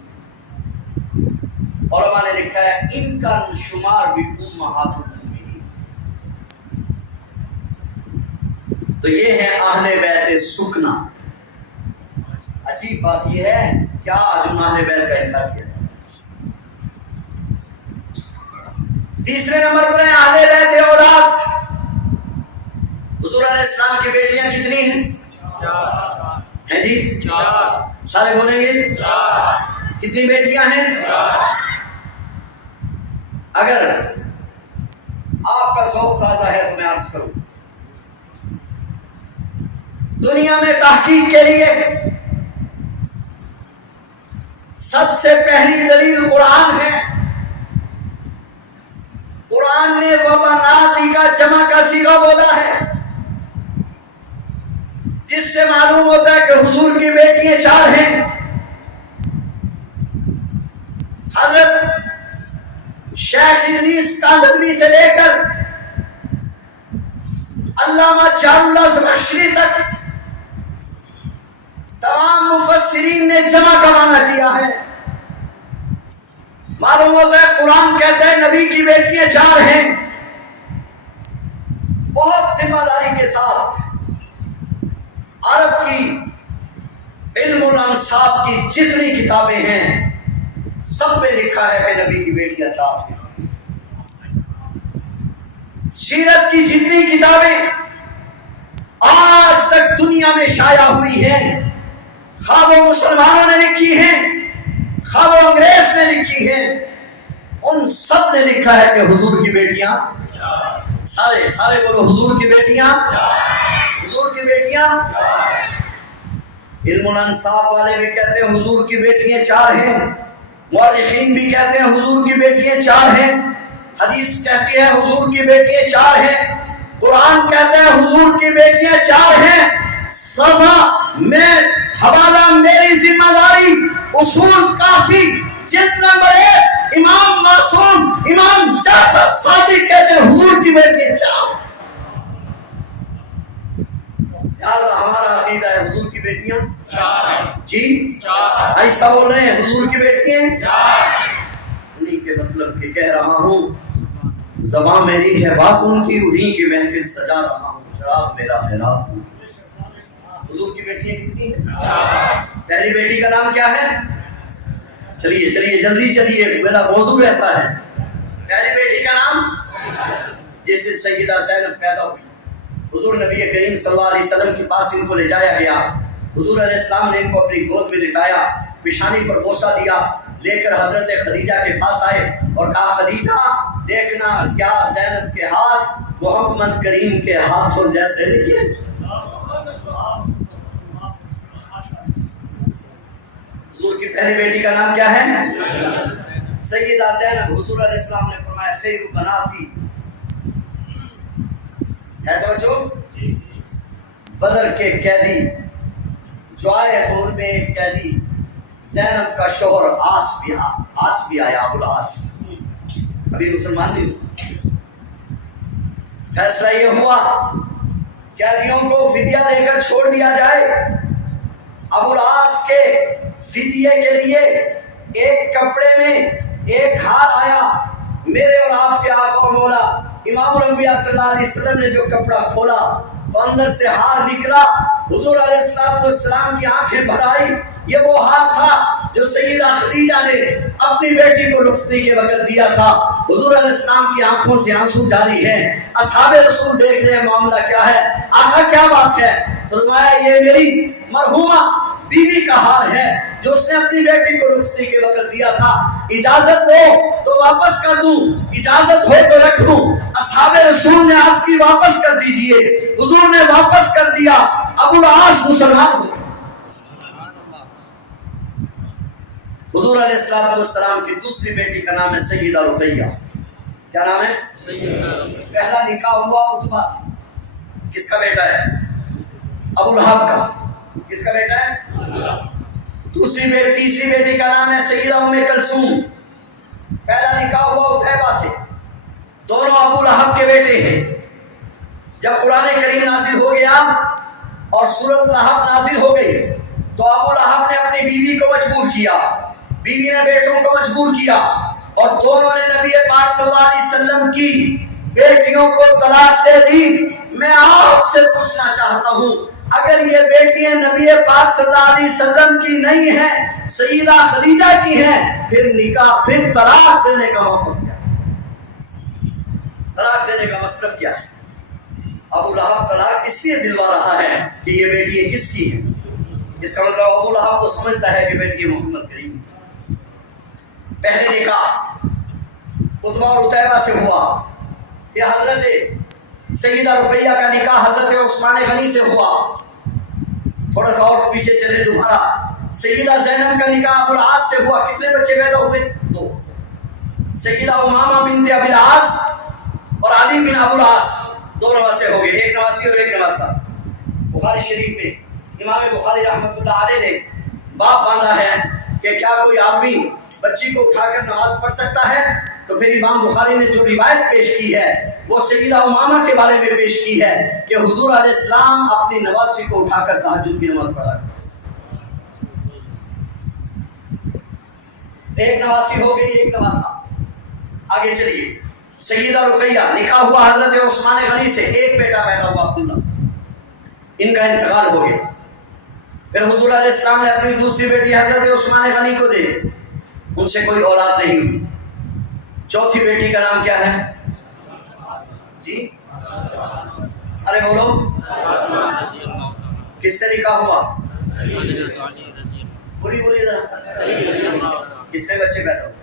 علماء نے لکھا ہے ان کا شمار بھی امہات المومنین. تو یہ ہے اہل بیت سکنا. عجیب بات یہ ہے کیا جو اہل بیت کا انکار کیا. تیسرے نمبر پر ہے اہل بیت اولاد. حضور علیہ السلام کی بیٹیاں کتنی ہیں؟ 4 ہیں جی. 4 سارے بولیں گے 4. کتنی بیٹیاں ہیں؟ 4. اگر آپ کا ذوق تازہ ہے تو میں عرض کروں، دنیا میں تحقیق کے لیے سب سے پہلی دلیل قرآن ہے. قرآن نے وبناتی کا جمع کا صیغہ بولا ہے، جس سے معلوم ہوتا ہے کہ حضور کی بیٹیاں 4 ہیں. حضرت شیخ ادریس کاندھلوی سے لے کر علامہ جان اللہ زمخشری تک تمام مفسرین نے جمع کمانا کیا ہے. معلوم ہوتا ہے قرآن کہتا ہے نبی کی بیٹیاں 4 ہیں. بہت ذمہ داری کے ساتھ عرب کی علم الانساب کی جتنی کتابیں ہیں سب میں لکھا ہے کہ نبی کی بیٹیاں 4 ہیں. سیرت کی جتنی کتابیں آج تک دنیا میں شائع ہوئی ہیں، خواہ وہ مسلمانوں نے لکھی ہیں خواہ وہ انگریز نے لکھی ہیں، ان سب نے لکھا ہے کہ حضور کی بیٹیاں سارے بولو حضور کی بیٹیاں حضور کی بیٹیاں. علم الانساب والے بھی کہتے ہیں حضور کی بیٹیاں 4 ہیں، مورخین بھی کہتے ہیں حضور کی بیٹیاں 4 ہیں، حدیث کہتی ہے حضور کی بیٹیاں 4 ہیں، قرآن کہتا ہے حضور کی بیٹیاں 4 ہیں. صفحہ میں حوالہ میری ذمہ داری اصول کافی جلد نمبر 1 امام معصوم امام جعفر صادق کہتے ہیں حضور کی بیٹیاں 4. لہذا ہمارا عقیدہ ہے حضور کی بیٹیاں 4 جی 4 ایسا بول رہے ہیں حضور کی بیٹیاں 4. انہیں کے مطلب کہ کہہ رہا ہوں زبان میری ہے بات ان کی، انہیں کی محفل سجا رہا ہوں، چراغ میرا ہیرات ہوں. حضور کی بیٹیاں کتنی ہیں 4. پہلی بیٹی کا نام کیا ہے؟ چلیے جلدی چلیے میرا موضوع رہتا ہے. پہلی بیٹی کا نام جس دن سیدہ زینب پیدا ہوئی، حضور نبی کریم صلی اللہ علیہ وسلم کے پاس ان کو لے جایا گیا. حضور علیہ السلام نے ان کو اپنی گود میں لٹایا، پیشانی پر بوسہ دیا، لے کر حضرت خدیجہ کے پاس آئے اور کہا خدیجہ دیکھنا کیا زینب کے ہاتھ محمد کریم کے ہاتھوں جیسے لکھے. حضور کی پہلی بیٹی کا نام کیا ہے؟ سیدہ زینب. حضور علیہ السلام نے فرمایا خیر بناتی ہے توجہ بدر کے قیدی جو آئے دور میں قیدی زینب کا شوہر آس بھی آیا، ابو العاص ابھی مسلمان نہیں ہوا. فیصلہ یہ ہوا قیدیوں کو فدیہ دے کر چھوڑ دیا جائے. ابو العاص کے فدیے کے لیے ایک کپڑے میں ایک ہار آیا. میرے اور آپ کے آقا و مولا امام الانبیاء صلی اللہ علیہ وسلم نے جو کپڑا کھولا تو اندر سے ہار نکلا. حضور علیہ السلام کی آنکھیں بھر آئی. یہ وہ ہار تھا جو سیدہ خدیجہ نے اپنی بیٹی کو رخصتی کے وقت دیا تھا. حضور علیہ السلام کی آنکھوں سے آنسو جاری ہیں. اصحاب رسول دیکھ رہے ہیں معاملہ کیا ہے. آقا کیا بات ہے؟ فرمایا یہ میری مرحومہ بیوی کا ہار ہے جو اس نے اپنی بیٹی کو رخصتی کے وقت دیا تھا. اجازت دو تو واپس کر دوں، اجازت ہو تو رکھ لوں. اصحاب رسول نے آج کی واپس کر دیجئے. حضور نے واپس کر دیا. ابو العاص مسلمان ہو. حضور علیہ السلام کی دوسری بیٹی کا نام ہے سیدہ رقیہ. کیا نام ہے؟ پہلا نکاح ہوا عتبہ سے. کس کا بیٹا ہے؟ ابو لہب کا. کس کا بیٹا ہے؟ تیسری بیٹی کا نام ہے سیدہ ام کلثوم. پہلا نکاح ہوا عتیبہ سے. دونوں ابو لہب کے بیٹے ہیں. جب قرآن کریم نازل ہو گیا اور سورۃ لہب نازل ہو گئی تو ابو لہب نے اپنی بیوی کو مجبور کیا، بیوی نے بیٹوں کو مجبور کیا اور دونوں نے نبی پاک صلی اللہ علیہ وسلم کی بیٹیوں کو طلاق دے دی. میں آپ سے پوچھنا چاہتا ہوں اگر یہ بیٹیاں نبی پاک صلی اللہ علیہ وسلم کی نہیں ہیں، سیدہ خدیجہ کی ہیں، پھر طلاق دینے کا موقع کیا؟ طلاق دینے کا مصرف کیا ہے؟ ابو لہب طلاق اس لیے دلوا رہا ہے کہ یہ بیٹی کس کی ہے. اس کا مطلب ابو لہب تو سمجھتا ہے کہ بیٹی محمد کریم. پہلے نکاح عتبہ اور عتیبہ سے ہوا. پھر حضرت سیدہ رقیہ کا نکاح حضرت عثمان غنی سے ہوا. تھوڑا سا اور پیچھے چلے دوبارہ سیدہ زینب کا نکاح ابو العاص سے ہوا. کتنے بچے پیدا ہوئے؟ 2. سیدہ امامہ بنت ابی العاص اور علی بن ابو العاص 2 نواسے ہو گئے، ایک نواسی اور ایک نواسا. بخاری شریف میں امام بخاری رحمۃ اللہ علیہ نے باب باندھا ہے کہ کیا کوئی آدمی بچی کو اٹھا کر نماز پڑھ سکتا ہے؟ تو پھر امام بخاری نے جو روایت پیش کی ہے وہ سیدہ امامہ کے بارے میں پیش کی ہے کہ حضور علیہ السلام اپنی نواسی کو اٹھا کر تہجد کی نماز پڑھا کرتے. ایک نواسی ہو گئی، ایک نواسا. آگے چلیے. سیدہ رقیہ لکھا ہوا حضرت عثمان غنی سے ایک بیٹا پیدا ہوا عبداللہ، ان کا انتقال ہو گیا. پھر حضور علیہ السلام نے اپنی دوسری بیٹی حضرت عثمان غنی کو دے، ان سے کوئی اولاد نہیں ہوئی. چوتھی بیٹی کا نام کیا ہے جی؟ ارے بولو، کس سے نکاح ہوا؟ پوری بولیے ذرا. کتنے بچے پیدا ہوئے؟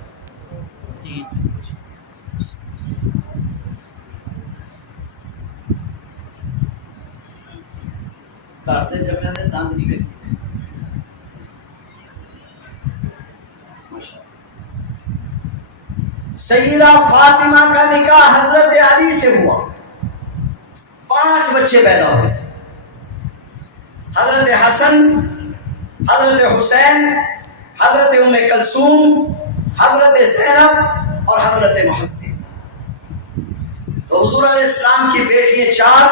کرتے جب میں نے دان دی گئی. سیدہ فاطمہ کا نکاح حضرت علی سے ہوا، 5 بچے پیدا ہوئے. حضرت حسن، حضرت حسین، حضرت ام کلثوم، حضرت زینب اور حضرت محسن. تو حضور علیہ السلام کی بیٹیاں 4،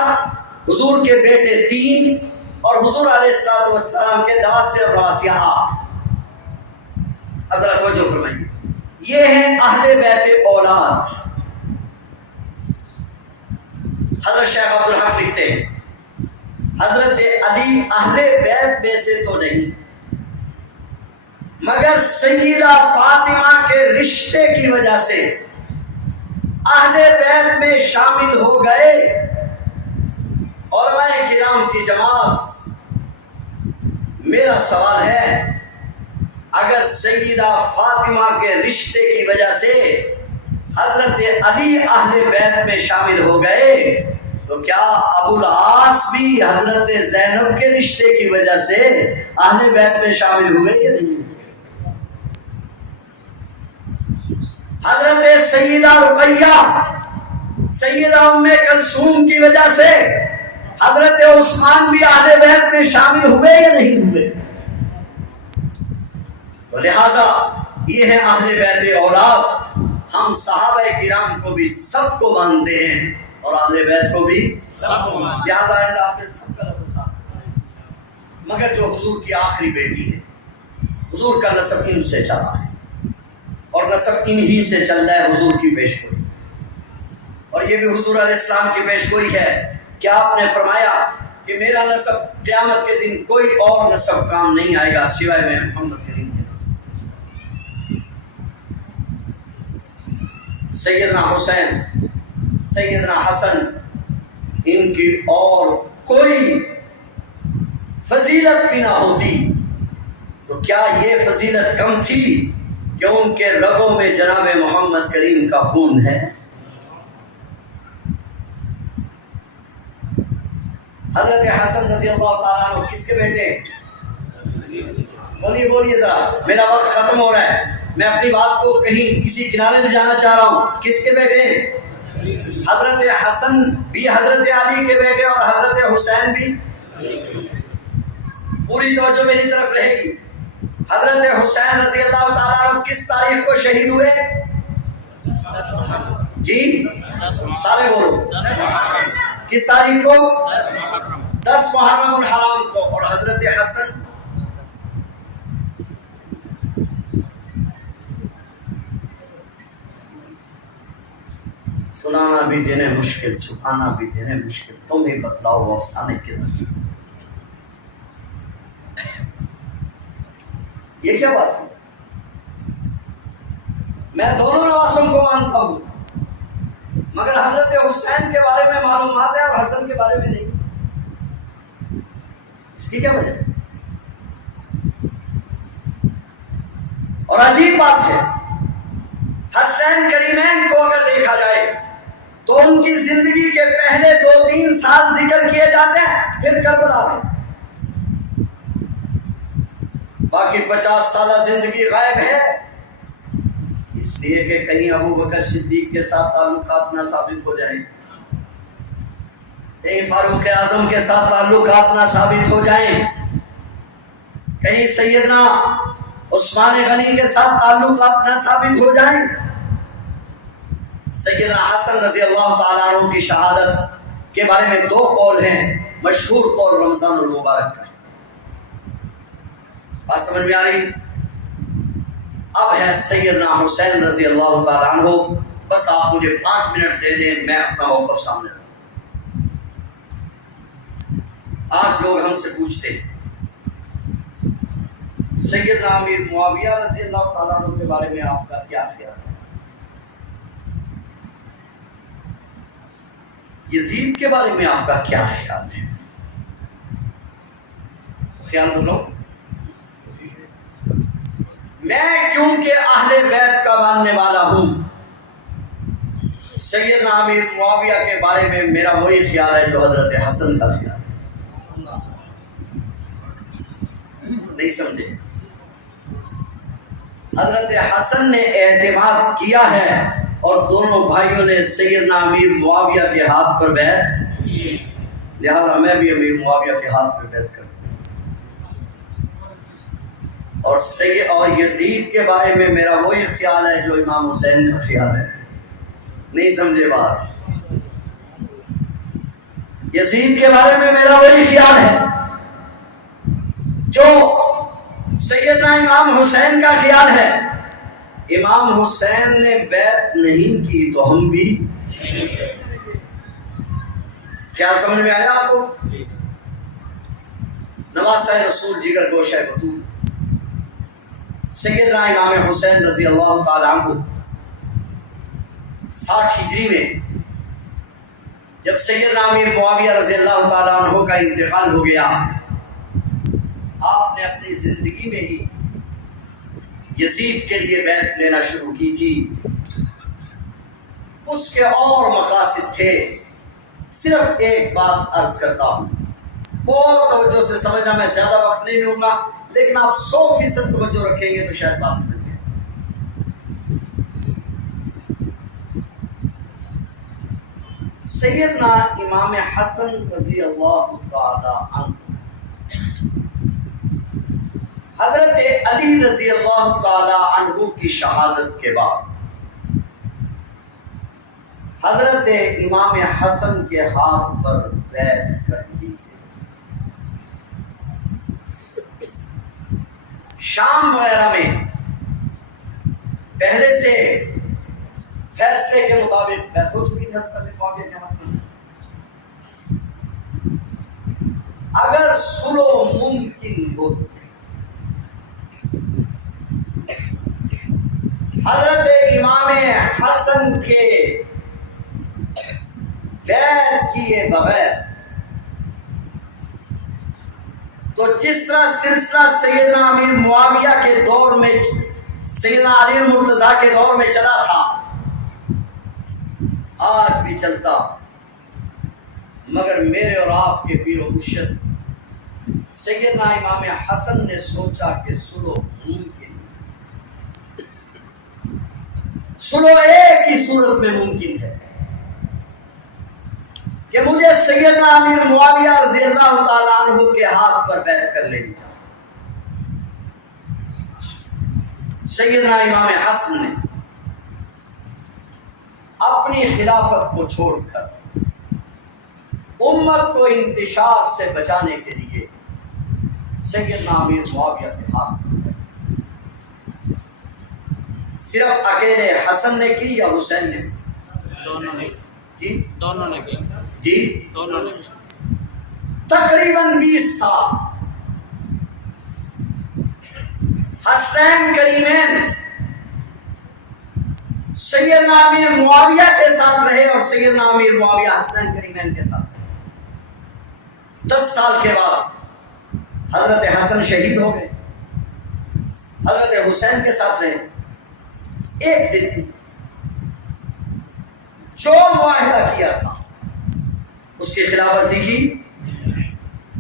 حضور کے بیٹے 3 اور حضور علیہ السلام کے نواسے اور نواسیاں 8. حضرت توجہ فرمائیے، یہ ہیں اہل بیت اولاد. حضرت شیخ عبدالحق لکھتے ہیں حضرت علی اہل بیت میں سے تو نہیں، مگر سیدہ فاطمہ کے رشتے کی وجہ سے اہل بیت میں شامل ہو گئے. علماء کرام کی جماعت، میرا سوال ہے اگر سیدہ فاطمہ کے رشتے کی وجہ سے حضرت علی اہل بیت میں شامل ہو گئے تو کیا ابو العاص بھی حضرت زینب کے رشتے کی وجہ سے اہل بیت میں شامل ہوئے یا نہیں؟ حضرت سیدہ رقیہ، سیدہ ام کلثوم کی وجہ سے حضرت عثمان بھی اہل بیت میں شامل ہوئے یا نہیں ہوئے؟ تو لہذا یہ ہے اہل بیت اولاد. ہم صحابہ کرام کو بھی سب کو مانتے ہیں اور اہل بیت کو بھی یاد آئے آپ نے سب کا لفظ ساتھ. مگر جو حضور کی آخری بیٹی ہے، حضور کا نسب ان سے چلا ہے اور نسب انہی سے چل رہا ہے حضور کی پیشگوئی. اور یہ بھی حضور علیہ السلام کی پیشگوئی ہے کہ آپ نے فرمایا کہ میرا نسب قیامت کے دن کوئی اور نسب کام نہیں آئے گا سوائے میں محمد کریم کے نسب. سیدنا حسین، سیدنا حسن، ان کی اور کوئی فضیلت بھی نہ ہوتی تو کیا یہ فضیلت کم تھی کہ ان کے رگوں میں جناب محمد کریم کا خون ہے؟ حضرت حسن رضی اللہ تعالیٰ عنہ کس کے بیٹے؟ بولیے ذرا، میرا وقت ختم ہو رہا ہے، میں اپنی بات کو کہیں کسی کنارے لے جانا چاہ رہا ہوں. کس کے بیٹے؟ حضرت حسن بھی حضرت علی کے بیٹے اور حضرت حسین بھی. پوری توجہ میری طرف رہے گی. حضرت حسین رضی اللہ تعالیٰ عنہ کس تاریخ کو شہید ہوئے جی؟ سارے بولو. کس تاریخ کو؟ 10 محرم الحرام کو. اور حضرت حسن سنانا بھی جنہیں مشکل، چھپانا بھی جنہیں مشکل، تم ہی بتلاؤ وہ افسانے کدھر جی. یہ کیا بات ہے؟ میں دونوں نواسوں کو مانتا ہوں مگر حضرت حسین کے بارے میں معلومات ہے اور حسن کے بارے میں نہیں. اس کی کیا وجہ؟ اور عجیب بات ہے، حسین کریمین کو اگر دیکھا جائے تو ان کی زندگی کے پہلے 2-3 سال ذکر کیے جاتے ہیں، پھر کربلا میں باقی 50 سالہ زندگی غائب ہے. اس لیے کہ کہیں ابو بکر صدیق کے ساتھ تعلقات نہ ثابت ہو جائیں، کہیں فاروق اعظم کے ساتھ تعلقات نہ ثابت ہو جائیں، کہیں سیدنا عثمان غنی کے ساتھ تعلقات نہ ثابت ہو جائیں. سیدنا حسن رضی اللہ تعالیٰ عنہ کی شہادت کے بارے میں دو قول ہیں، مشہور قول رمضان المبارک کا، بات سمجھ میں آ رہی؟ اب ہے سیدنا حسین رضی اللہ تعالیٰ عنہ، بس آپ مجھے 5 منٹ دے دیں، میں اپنا موقف سامنے رکھوں۔ آج لوگ ہم سے پوچھتے ہیں سیدنا امیر معاویہ رضی اللہ تعالیٰ عنہ کے بارے میں آپ کا کیا خیال ہے؟ یزید کے بارے میں آپ کا کیا خیال ہے؟ تو خیال بولو۔ میں کیونکہ اہل بیت کا ماننے والا ہوں، سیدنا امیر معاویہ کے بارے میں میرا وہی خیال ہے جو حضرت حسن کا خیال ہے۔ نہیں سمجھے؟ حضرت حسن نے اعتماد کیا ہے اور دونوں بھائیوں نے سیدنا امیر معاویہ کے ہاتھ پر بیعت، لہذا میں بھی امیر معاویہ کے ہاتھ پر بیعت کرتا ہوں۔ اور یزید کے بارے میں میرا وہی خیال ہے جو امام حسین کا خیال ہے۔ نہیں سمجھے بات؟ یزید کے بارے میں میرا وہی خیال ہے جو سیدنا امام حسین کا خیال ہے۔ امام حسین نے بیعت نہیں کی تو ہم بھی، کیا سمجھ میں آیا آپ کو؟ نواسہ رسول جگر گوشہ بطول سیدنا امام حسین رضی اللہ تعالیٰ عنہ 60 ہجری میں جب سیدنا امیر معاویہ رضی اللہ تعالیٰ عنہ کا انتقال ہو گیا، آپ نے اپنی زندگی میں ہی یزید کے لیے بیعت لینا شروع کی تھی۔ اس کے اور مقاصد تھے، صرف ایک بات عرض کرتا ہوں، بہت توجہ سے سمجھنا، میں زیادہ وقت نہیں لوں گا، لیکن آپ 100% توجہ رکھیں گے تو شاید بات سمجھ گئے۔ سیدنا امام حسن رضی اللہ تعالی عنہ حضرت علی رضی اللہ تعالی عنہ کی شہادت کے بعد حضرت امام حسن کے ہاتھ پر بیعت کر لی۔ شام وغیرہ میں پہلے سے فیصلے کے مطابق بیعت ہو چکی تھی۔ اگر صلح ممکن ہو، حضرت امام حسن کے بیعت کیے بغیر تو جس طرح سلسلہ سیدنا امیر معاویہ کے دور میں، سیدنا علی المرتضیٰ کے دور میں چلا تھا، آج بھی چلتا، مگر میرے اور آپ کے پیر و مرشد سیدنا امام حسن نے سوچا کہ صلح ممکن، صلح ایک ہی صورت میں ممکن ہے کہ مجھے سیدنا امیر معاویہ رضی اللہ تعالیٰ عنہ کے ہاتھ پر بیعت کر لینی تھا۔ سیدنا امام حسن نے اپنی خلافت کو چھوڑ کر امت کو انتشار سے بچانے کے لیے سیدنا امیر معاویہ کے ہاتھ پر بیعت، صرف اکیلے حسن نے کی یا حسین نے؟ دونوں نے، جی دونوں نے کی، جی دونوں نے۔ تقریباً 20 سال حسین کریمین سیدنا امیر معاویہ کے ساتھ رہے اور سیدنا امیر معاویہ حسین کریمین کے ساتھ رہے۔ 10 سال کے بعد حضرت حسن شہید ہو گئے، حضرت حسین کے ساتھ رہے۔ ایک دن جو معاہدہ کیا تھا اس کی خلاف ورزی کی؟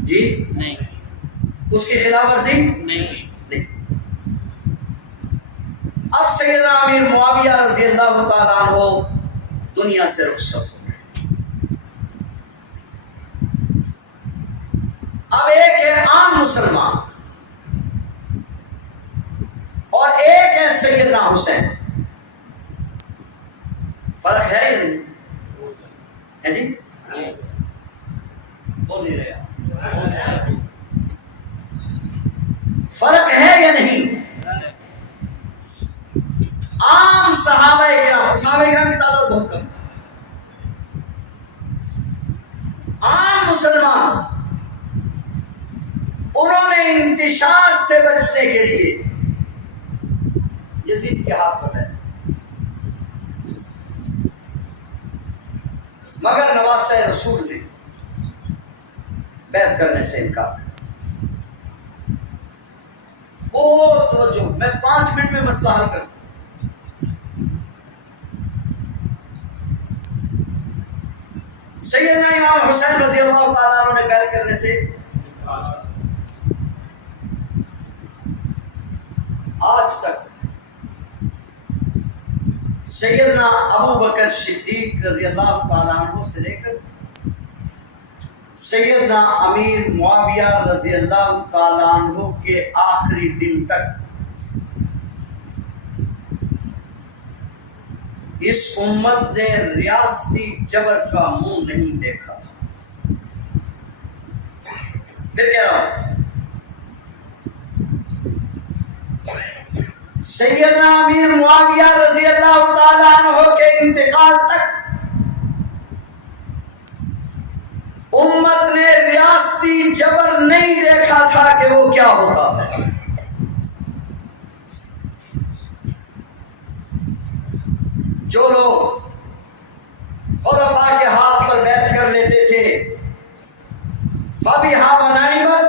جی نہیں، اس کی خلاف ورزی نہیں۔ اب سیدنا امیر معاویہ رضی اللہ تعالیٰ عنہ دنیا سے رخصت ہو گئے۔ اب ایک ہے عام مسلمان اور ایک ہے سیدنا حسین۔ فرق ہے یا نہیں ہے جی؟ بول نہیں رہے آپ، فرق ہے یا نہیں؟ عام صحابہ کرام کی تعداد بہت کم، عام مسلمان انہوں نے انتشار سے بچنے کے لیے یزید کے ہاتھ پکڑے، مگر نواسہ رسول نے بیعت کرنے سے انکار۔ بہت توجہ، میں 5 منٹ میں مسئلہ حل کروں۔ سیدنا امام حسین رضی اللہ تعالیٰ عنہ نے بیعت کرنے سے آج تک سیدنا ابو بکر صدیق رضی اللہ تعالیٰ عنہ سے لے کر سیدنا امیر معاویہ رضی اللہ تعالیٰ عنہ کے آخری دن تک اس امت نے ریاستی جبر کا منہ نہیں دیکھا۔ پھر کہہ رہا ہوں، سیدنا امیر معاویہ رضی اللہ تعالیٰ عنہ کے انتقال تک امت نے ریاستی جبر نہیں دیکھا تھا کہ وہ کیا ہوتا ہے۔ جو لوگ خلفاء کے ہاتھ پر بیعت کر لیتے تھے فَبِهَا وَنَعِمَتْ،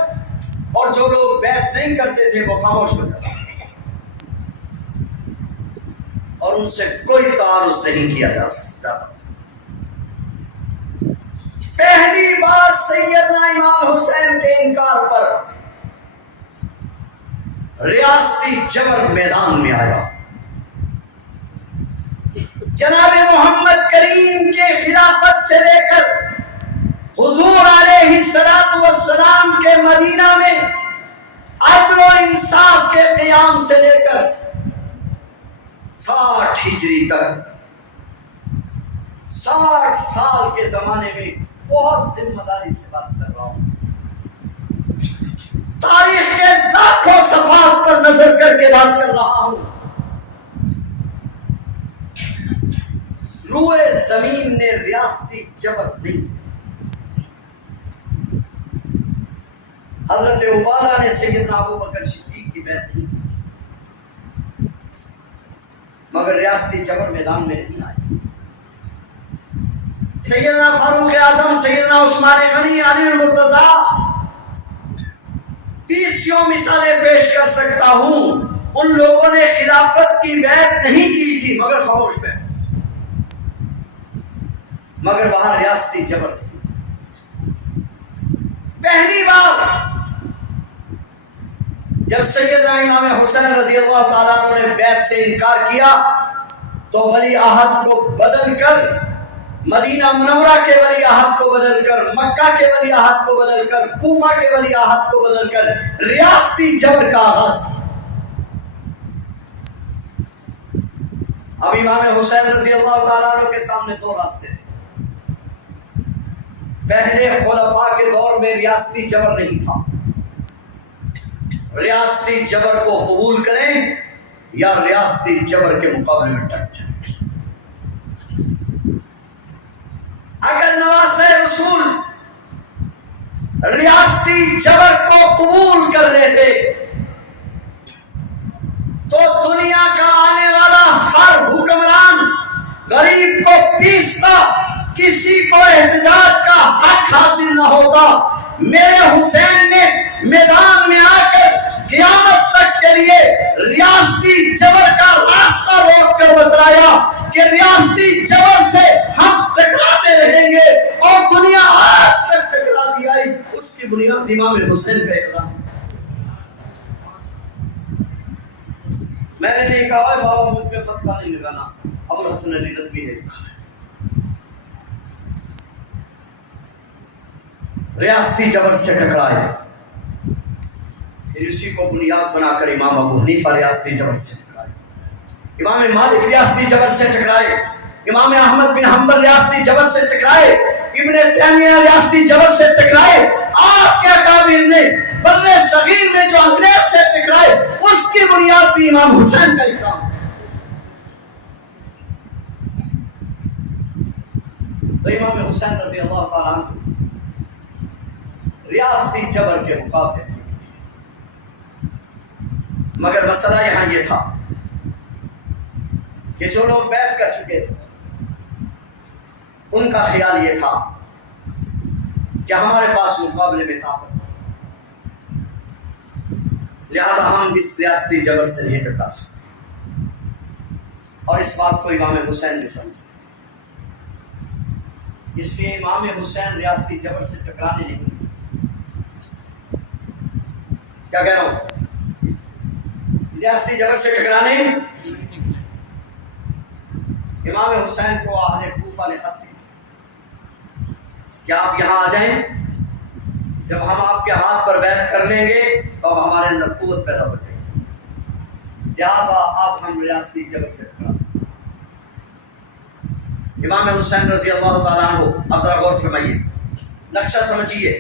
اور جو لوگ بیعت نہیں کرتے تھے وہ خاموش ہو جاتے اور ان سے کوئی تعارض نہیں کیا جا سکتا۔ پہلی بار سیدنا امام حسین کے انکار پر ریاستی جبر میدان میں آیا۔ جناب محمد کریم کے خلافت سے لے کر حضور علیہ الصلوۃ والسلام کے مدینہ میں عدل و انصاف کے قیام سے لے کر 60 ہجری تک 60 سال کے زمانے میں بہت ذمہ داری سے بات کر رہا ہوں، تاریخ کے لاکھوں صفحات پر نظر کر کے بات کر رہا ہوں۔ روئے زمین نے ریاستی جبر نہیں، حضرت عبادہ نے سیدنا ابو بکر صدیق کی بیعت نہیں کی تھی، مگر ریاستی جبر میدان میں نہیں آئے۔ سیدنا فاروق اعظم، سیدنا عثمان غنی، علی المرتضیٰ، 20 مثالیں پیش کر سکتا ہوں، ان لوگوں نے خلافت کی بیعت نہیں کی تھی مگر خاموش بیٹھے، مگر وہاں ریاستی جبر نہیں۔ پہلی بار جب سیدنا امام حسین رضی اللہ تعالیٰ عنہ نے بیعت سے انکار کیا تو ولی عہد کو بدل کر، مدینہ منورہ کے ولی عہد کو بدل کر، مکہ کے ولی عہد کو بدل کر، کوفہ کے ولی عہد کو بدل کر ریاستی جبر کا آغاز کیا۔ اب امام حسین رضی اللہ تعالیٰ عنہ کے سامنے 2 راستے تھے۔ پہلے خلفاء کے دور میں ریاستی جبر نہیں تھا، ریاستی جبر کو قبول کریں یا ریاستی جبر کے مقابلے میں ڈٹ جائیں۔ اگر نواسہ رسول ریاستی جبر کو قبول کر لیتے تو دنیا کا آنے والا ہر حکمران غریب کو پیستا، کسی کو احتجاج کا حق حاصل نہ ہوتا۔ میرے حسین نے میدان میں آ کر قیامت تک کے لیے ریاستی جبر کا راستہ روک کر بتلایا کہ ریاستی جبر سے ہم ٹکراتے رہیں گے، اور دنیا آج تک ٹکراتی آئی، اس کی بنیاد امام حسین پہ اقرار۔ میں نے نہیں کہا بابا مجھ پہ فتویٰ نہیں لگانا، ابو الحسن علی ندوی نے لکھا ہے۔ ریاستی جبر سے ٹکرائے، پھر اسی کو بنیاد بنا کر امام ابو حنیفہ ریاستی جبر سے ٹکرائے، امام مالک ریاستی جبر سے ٹکرائے، امام احمد بن حنبل ریاستی جبل سے ٹکرائے، ابن تیمیہ ریاستی جبل سے ٹکرائے، آپ کے اکابر نے بر صغیر میں جو انگریز سے ٹکرائے اس کی بنیاد بھی امام حسین کا اقدام۔ تو امام حسین رضی اللہ تعالیٰ عنہ ریاستی جبر کے مقابلے، مگر مسئلہ یہاں یہ تھا کہ جو لوگ بیعت کر چکے تھے ان کا خیال یہ تھا کہ ہمارے پاس مقابلے میں طاقت، لہذا ہم اس ریاستی جبر سے نہیں ٹکرا سکتے، اور اس بات کو امام حسین بھی سمجھتے، اس لیے امام حسین ریاستی جبر سے ٹکرانے نہیں، کیا کہہ رہا ہوں، ریاستی جبر سے ٹکرانے۔ امام حسین کو اہل کوفہ نے خط لکھا کہ آپ یہاں آ جائیں، جب ہم آپ کے ہاتھ پر بیعت کر لیں گے تو اب ہمارے اندر قوت پیدا ہو جائے گی، لہٰذا آپ ہم ریاستی جبر سے ٹکرا سکتے۔ امام حسین رضی اللہ تعالیٰ عنہ، اب ذرا غور فرمائیے، نقشہ سمجھیے،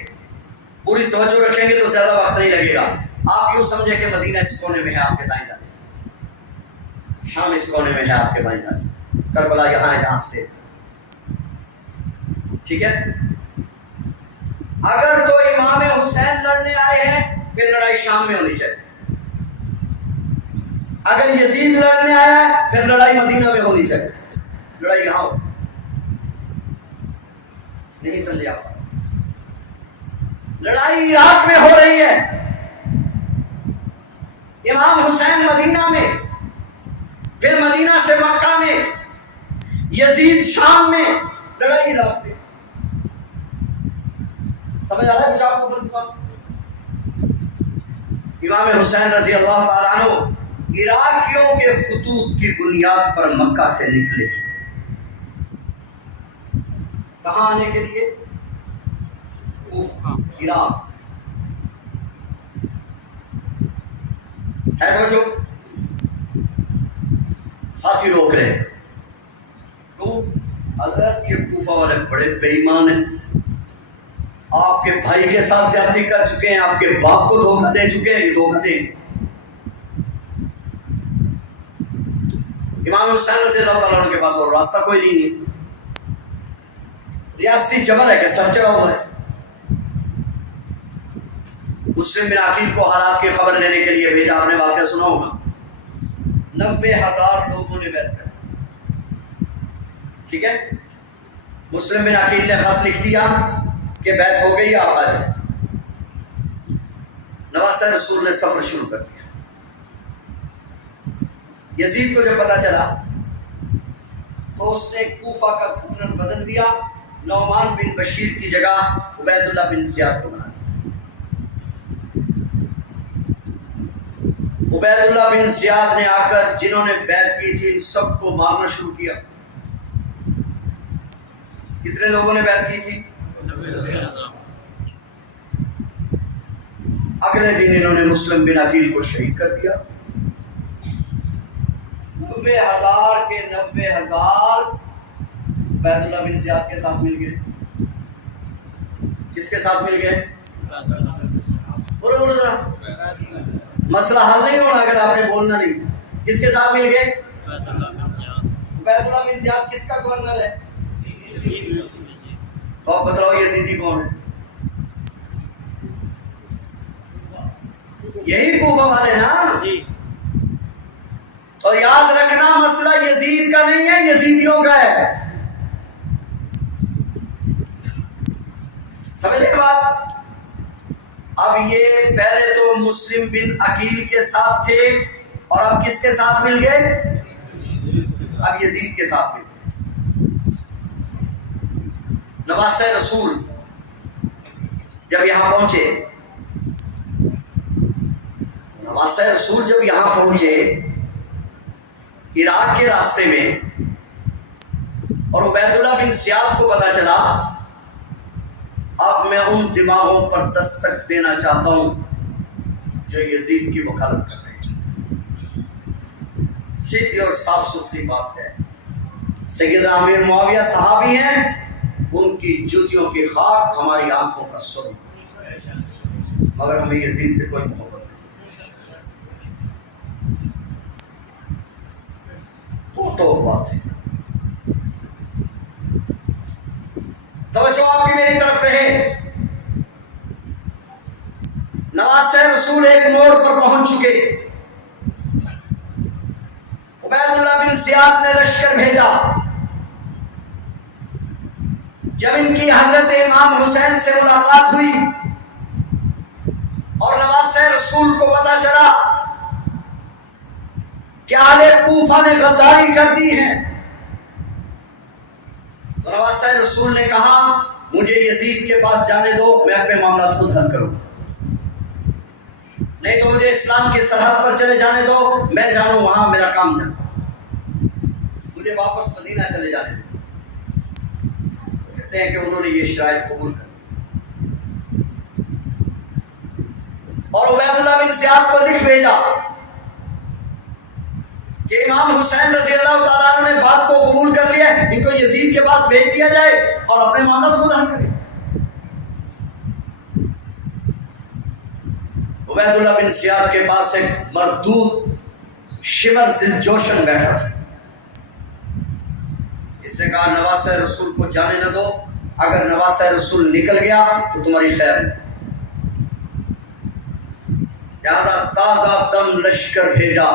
پوری توجہ رکھیں گے تو زیادہ وقت نہیں لگے گا۔ آپ یوں سمجھے کہ مدینہ اس کونے میں ہے آپ کے دائیں جانب، شام اس کونے میں ہے آپ کے بائیں جانب، کربلا یہاں ہے جہاں سے، ٹھیک ہے۔ اگر تو امام حسین لڑنے آئے ہیں پھر لڑائی شام میں ہونی چاہیے، اگر یزید لڑنے آیا ہے پھر لڑائی مدینہ میں ہونی چاہیے، لڑائی یہاں ہو، نہیں سمجھے آپ؟ لڑائی عراق میں ہو رہی ہے، امام حسین مدینہ میں، پھر مدینہ سے مکہ میں، یزید شام میں، لڑائی عراق میں۔ سمجھ آ رہا ہے کچھ آپ کو فلسفہ؟ امام حسین رضی اللہ تعالیٰ عنہ عراقیوں کے خطوط کی بنیاد پر مکہ سے نکلے، کہاں آنے کے لیے؟ عراق ہے توجہ، ساتھی روک رہے ہیں تو حضرت یہ کوفہ والے بڑے بے ایمان ہیں، آپ کے بھائی کے ساتھ زیادتی کر چکے ہیں، آپ کے باپ کو دھوکہ دے چکے ہیں، یہ دھوکہ دیں۔ امام حسین رضی اللہ تعالیٰ عنہ کے پاس اور راستہ کوئی نہیں ہے، ریاستی جبر ہے کہ سر چڑھا ہوا ہے۔ مسلم بن عقیل کو حالات کی خبر لینے کے لیے بھیجا، آپ نے واقعہ سنا ہوگا، 90,000 لوگوں نے بیعت کر، ٹھیک ہے۔ مسلم بن عقیل نے خط لکھ دیا کہ بیعت ہو گئی، آپ آ جائیں۔ نواسہ رسول نے سفر شروع کر دیا۔ یزید کو جب پتا چلا تو اس نے کوفہ کا گورنر بدل دیا، نعمان بن بشیر کی جگہ عبید اللہ بن زیاد کو بنا دیا۔ عبید اللہ بن زیاد نے آ کر جنہوں نے بیعت کی تھی ان سب کو مارنا شروع کیا۔ کتنے لوگوں نے بیعت کی تھی؟ اگلے دن انہوں نے مسلم بن عقیل کو شہید کر دیا۔ 90,000 کے 90,000 عبید اللہ بن زیاد کے ساتھ مل گئے۔ کس کے ساتھ مل گئے؟ بولو بولو ذرا، مسئلہ حل نہیں ہونا اگر آپ نے بولنا نہیں۔ کس کے ساتھ مل گئے؟ عبید اللہ بن زیاد کس کا گورنر ہے؟ تو آپ بتلاؤ یزیدی کون ہے؟ یہی کوفہ والے نا۔ اور یاد رکھنا مسئلہ یزید کا نہیں ہے، یزیدیوں کا ہے، سمجھے بات؟ اب یہ پہلے تو مسلم بن عقیل کے ساتھ تھے اور اب کس کے ساتھ مل گئے؟ اب یزید کے ساتھ مل گئے۔ نواسہ رسول جب یہاں پہنچے، نواسہ رسول جب یہاں پہنچے عراق کے راستے میں، اور عبید اللہ بن زیاد کو پتا چلا اب میں ان دماغوں پر دستک دینا چاہتا ہوں جو یزید کی وکالت کر رہے ہیں۔ سیدھی اور صاف ستھری بات ہے، سیدنا امیر معاویہ صحابی ہیں، ان کی جوتیوں کی خاک ہماری آنکھوں کا سرخ، مگر ہمیں یزید سے کوئی محبت نہیں۔ تو بات ہے۔ توجہ آپ کی میری طرف رہے۔ نواسہ رسول ایک موڑ پر پہنچ چکے، عبید اللہ بن زیاد نے لشکر بھیجا۔ جب ان کی حضرت امام حسین سے ملاقات ہوئی اور نواسہ رسول کو پتا چلا کہ اہل کوفہ نے غداری کر دی ہے، تو نواسہ رسول نے کہا مجھے یزید کے پاس جانے دو، میں اپنے معاملات خود حل کروں، نہیں تو مجھے اسلام کی سرحد پر چلے جانے دو، میں جانوں وہاں میرا کام جانا، مجھے واپس مدینہ چلے جانے دو۔ کہتے ہیں کہ انہوں نے یہ شرائط قبول کر اور عبید اللہ بن زیاد کو لکھ بھیجا کہ امام حسین رضی اللہ تعالیٰ عنہ نے بات کو قبول کر لیا، ان کو یزید کے پاس بھیج دیا جائے اور اپنے معاملات خود حل کرے۔ عبید اللہ بن زیاد کے پاس ایک مردود شمر ذوالجوشن بیٹھا تھا، اس نے کہا نواسہ رسول کو جانے نہ دو، اگر نواسہ رسول نکل گیا تو تمہاری خیر ہے، لہذا تازہ دم لشکر بھیجا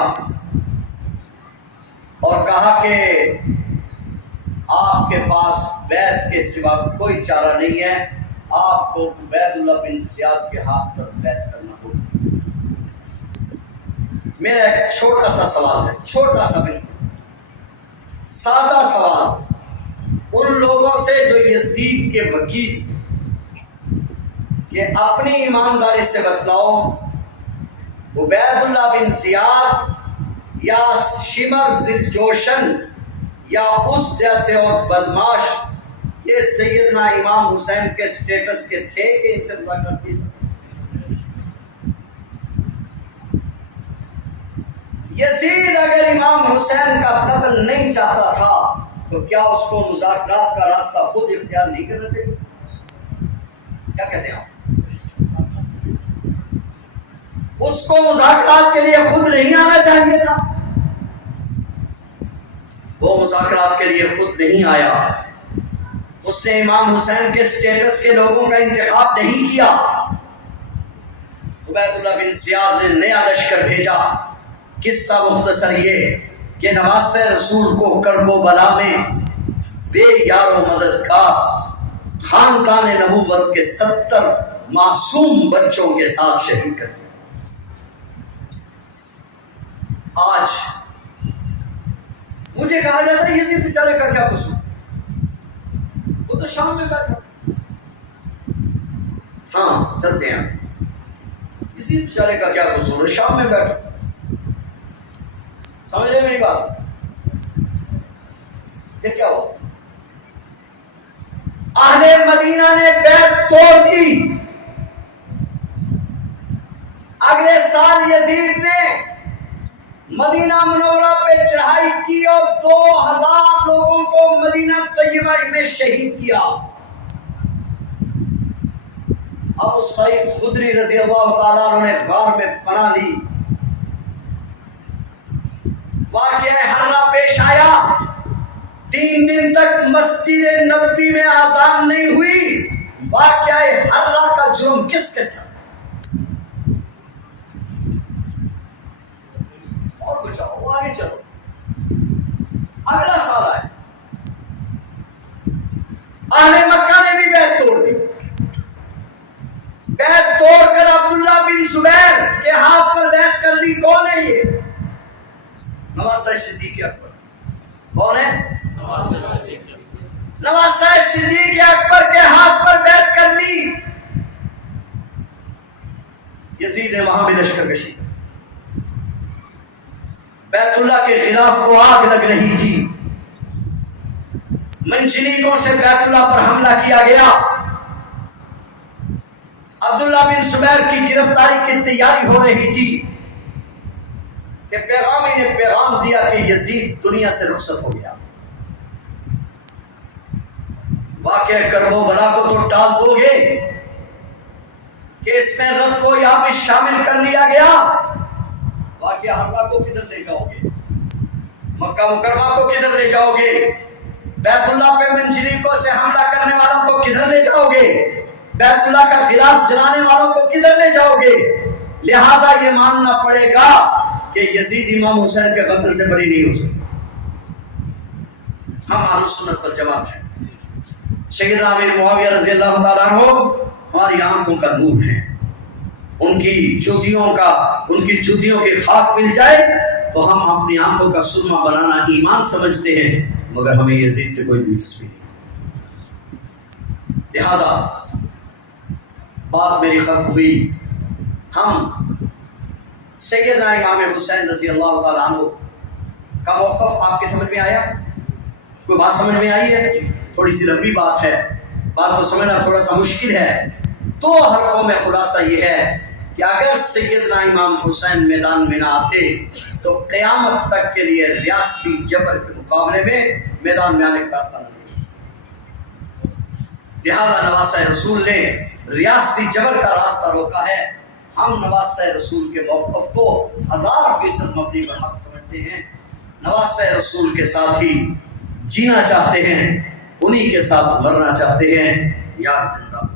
اور کہا کہ آپ کے پاس بیعت کے سوا کوئی چارہ نہیں ہے، آپ کو عبید اللہ بن زیاد کے ہاتھ پر بیعت کرنا ہوگا۔ میرا ایک چھوٹا سا سوال ہے، چھوٹا سا بالکل سادہ سوال ان لوگوں سے جو یزید کے وکیل، کہ اپنی ایمانداری سے بتلاؤ عبید اللہ بن زیاد یا شمر ذوالجوشن یا اس جیسے اور بدماش یہ سیدنا امام حسین کے سٹیٹس کے تھے کہ ان سے مذاکرات کی؟ یزید اگر امام حسین کا قتل نہیں چاہتا تھا تو کیا اس کو مذاکرات کا راستہ خود اختیار نہیں کرنا چاہیے؟ کیا کہتے ہیں آپ؟ اس کو مذاکرات کے لیے خود نہیں آنا چاہیے تھا؟ وہ مذاکرات کے لیے خود نہیں آیا، اس نے امام حسین کے سٹیٹس کے لوگوں کا انتخاب نہیں کیا۔ عبید اللہ بن زیاد نے نیا لشکر بھیجا۔ قصہ مختصر یہ کہ نواسہ رسول کو کرب و بلا میں بے یار و مددگار خاندان نبوت کے 70 معصوم بچوں کے ساتھ شہید کر دیا۔ آج مجھے کہا جاتا ہے یزید بیچارے کا کیا قصور، وہ تو شام میں بیٹھا تھا۔ ہاں چلتے ہیں، یزید بیچارے کا کیا قصور ہے، شام میں بیٹھا۔ سمجھ رہے میری بات؟ یہ کیا ہو؟ اہل مدینہ نے بیعت توڑ دی۔ اگلے سال یزید نے مدینہ منورہ پہ چڑھائی کی اور 2000 لوگوں کو مدینہ طیبہ میں شہید کیا۔ ابو سعید خدری رضی اللہ تعالیٰ عنہ نے غار میں پناہ لی۔ واقعہ حرہ پیش آیا، 3 دن تک مسجد نبوی میں اذان نہیں ہوئی۔ واقعہ حرہ کا جرم کس کے ساتھ؟ اور کچھ آگے چلو، اگلا سال آئے، اہل مکہ نے بھی بیعت توڑ دی۔ بیعت توڑ کر عبداللہ بن زبیر کے ہاتھ پر بیعت کر لی۔ کون ہے یہ؟ نواسہ صدیق اکبر۔ کون ہے؟ نواسہ صدیق اکبر کے ہاتھ پر بیعت کر لی۔ یزید نے وہاں بھی لشکر کشی کی۔ بیت اللہ کے خلاف کو آگ لگ رہی تھی، منجنیقوں سے بیت اللہ پر حملہ کیا گیا۔ عبداللہ بن زبیر کی گرفتاری کی تیاری ہو رہی تھی کہ پیغامی نے پیغام دیا کہ یزید دنیا سے رخصت ہو گیا۔ واقعہ کرب و بلا کو تو ٹال دو گے کہ اس میں رب کو یہاں بھی شامل کر لیا گیا، واقعہ حملہ کو کدھر لے جاؤ گے؟ مکہ مکرمہ کو کدھر لے جاؤ گے؟ بیت اللہ پہ منجنیقوں سے حملہ کرنے والوں کو کدھر لے جاؤ گے؟ بیت اللہ کا غلاف جلانے والوں کو کدھر لے جاؤ گے؟ لہٰذا یہ ماننا پڑے گا کہ یزید امام حسین کے قتل سے بری نہیں ہو سکتا۔ ہم اہل سنت والجماعت ہیں۔ سیدنا امیر معاویہ رضی اللہ تعالیٰ عنہ ہماری آنکھوں کا نور ہے، ان کی جوتیوں کی خاک مل جائے تو ہم اپنی آنکھوں کا سرما بنانا ایمان سمجھتے ہیں، مگر ہمیں یزید سے کوئی دلچسپی نہیں۔ لہذا بات میری ختم ہوئی، ہم سیدنا امام حسین رضی اللہ تعالیٰ عنہ کا موقف آپ کے سمجھ میں آیا؟ کوئی بات سمجھ میں آئی ہے؟ تھوڑی سی لمبی بات ہے، بات کو سمجھنا تھوڑا سا مشکل ہے۔ دو حرفوں میں خلاصہ یہ ہے کہ اگر سیدنا امام حسین میدان میں نہ آتے تو قیامت تک کے لیے ریاستی جبر کے مقابلے میں میدان میں آنے کا راستہ نہیں تھا۔ لہذا نواسہ رسول نے ریاستی جبر کا راستہ روکا ہے۔ ہم نواسہ رسول کے موقف کو 1000% مبنی پر حق سمجھتے ہیں، نواسہ رسول کے ساتھ ہی جینا چاہتے ہیں، انہی کے ساتھ مرنا چاہتے ہیں۔ یا زندہ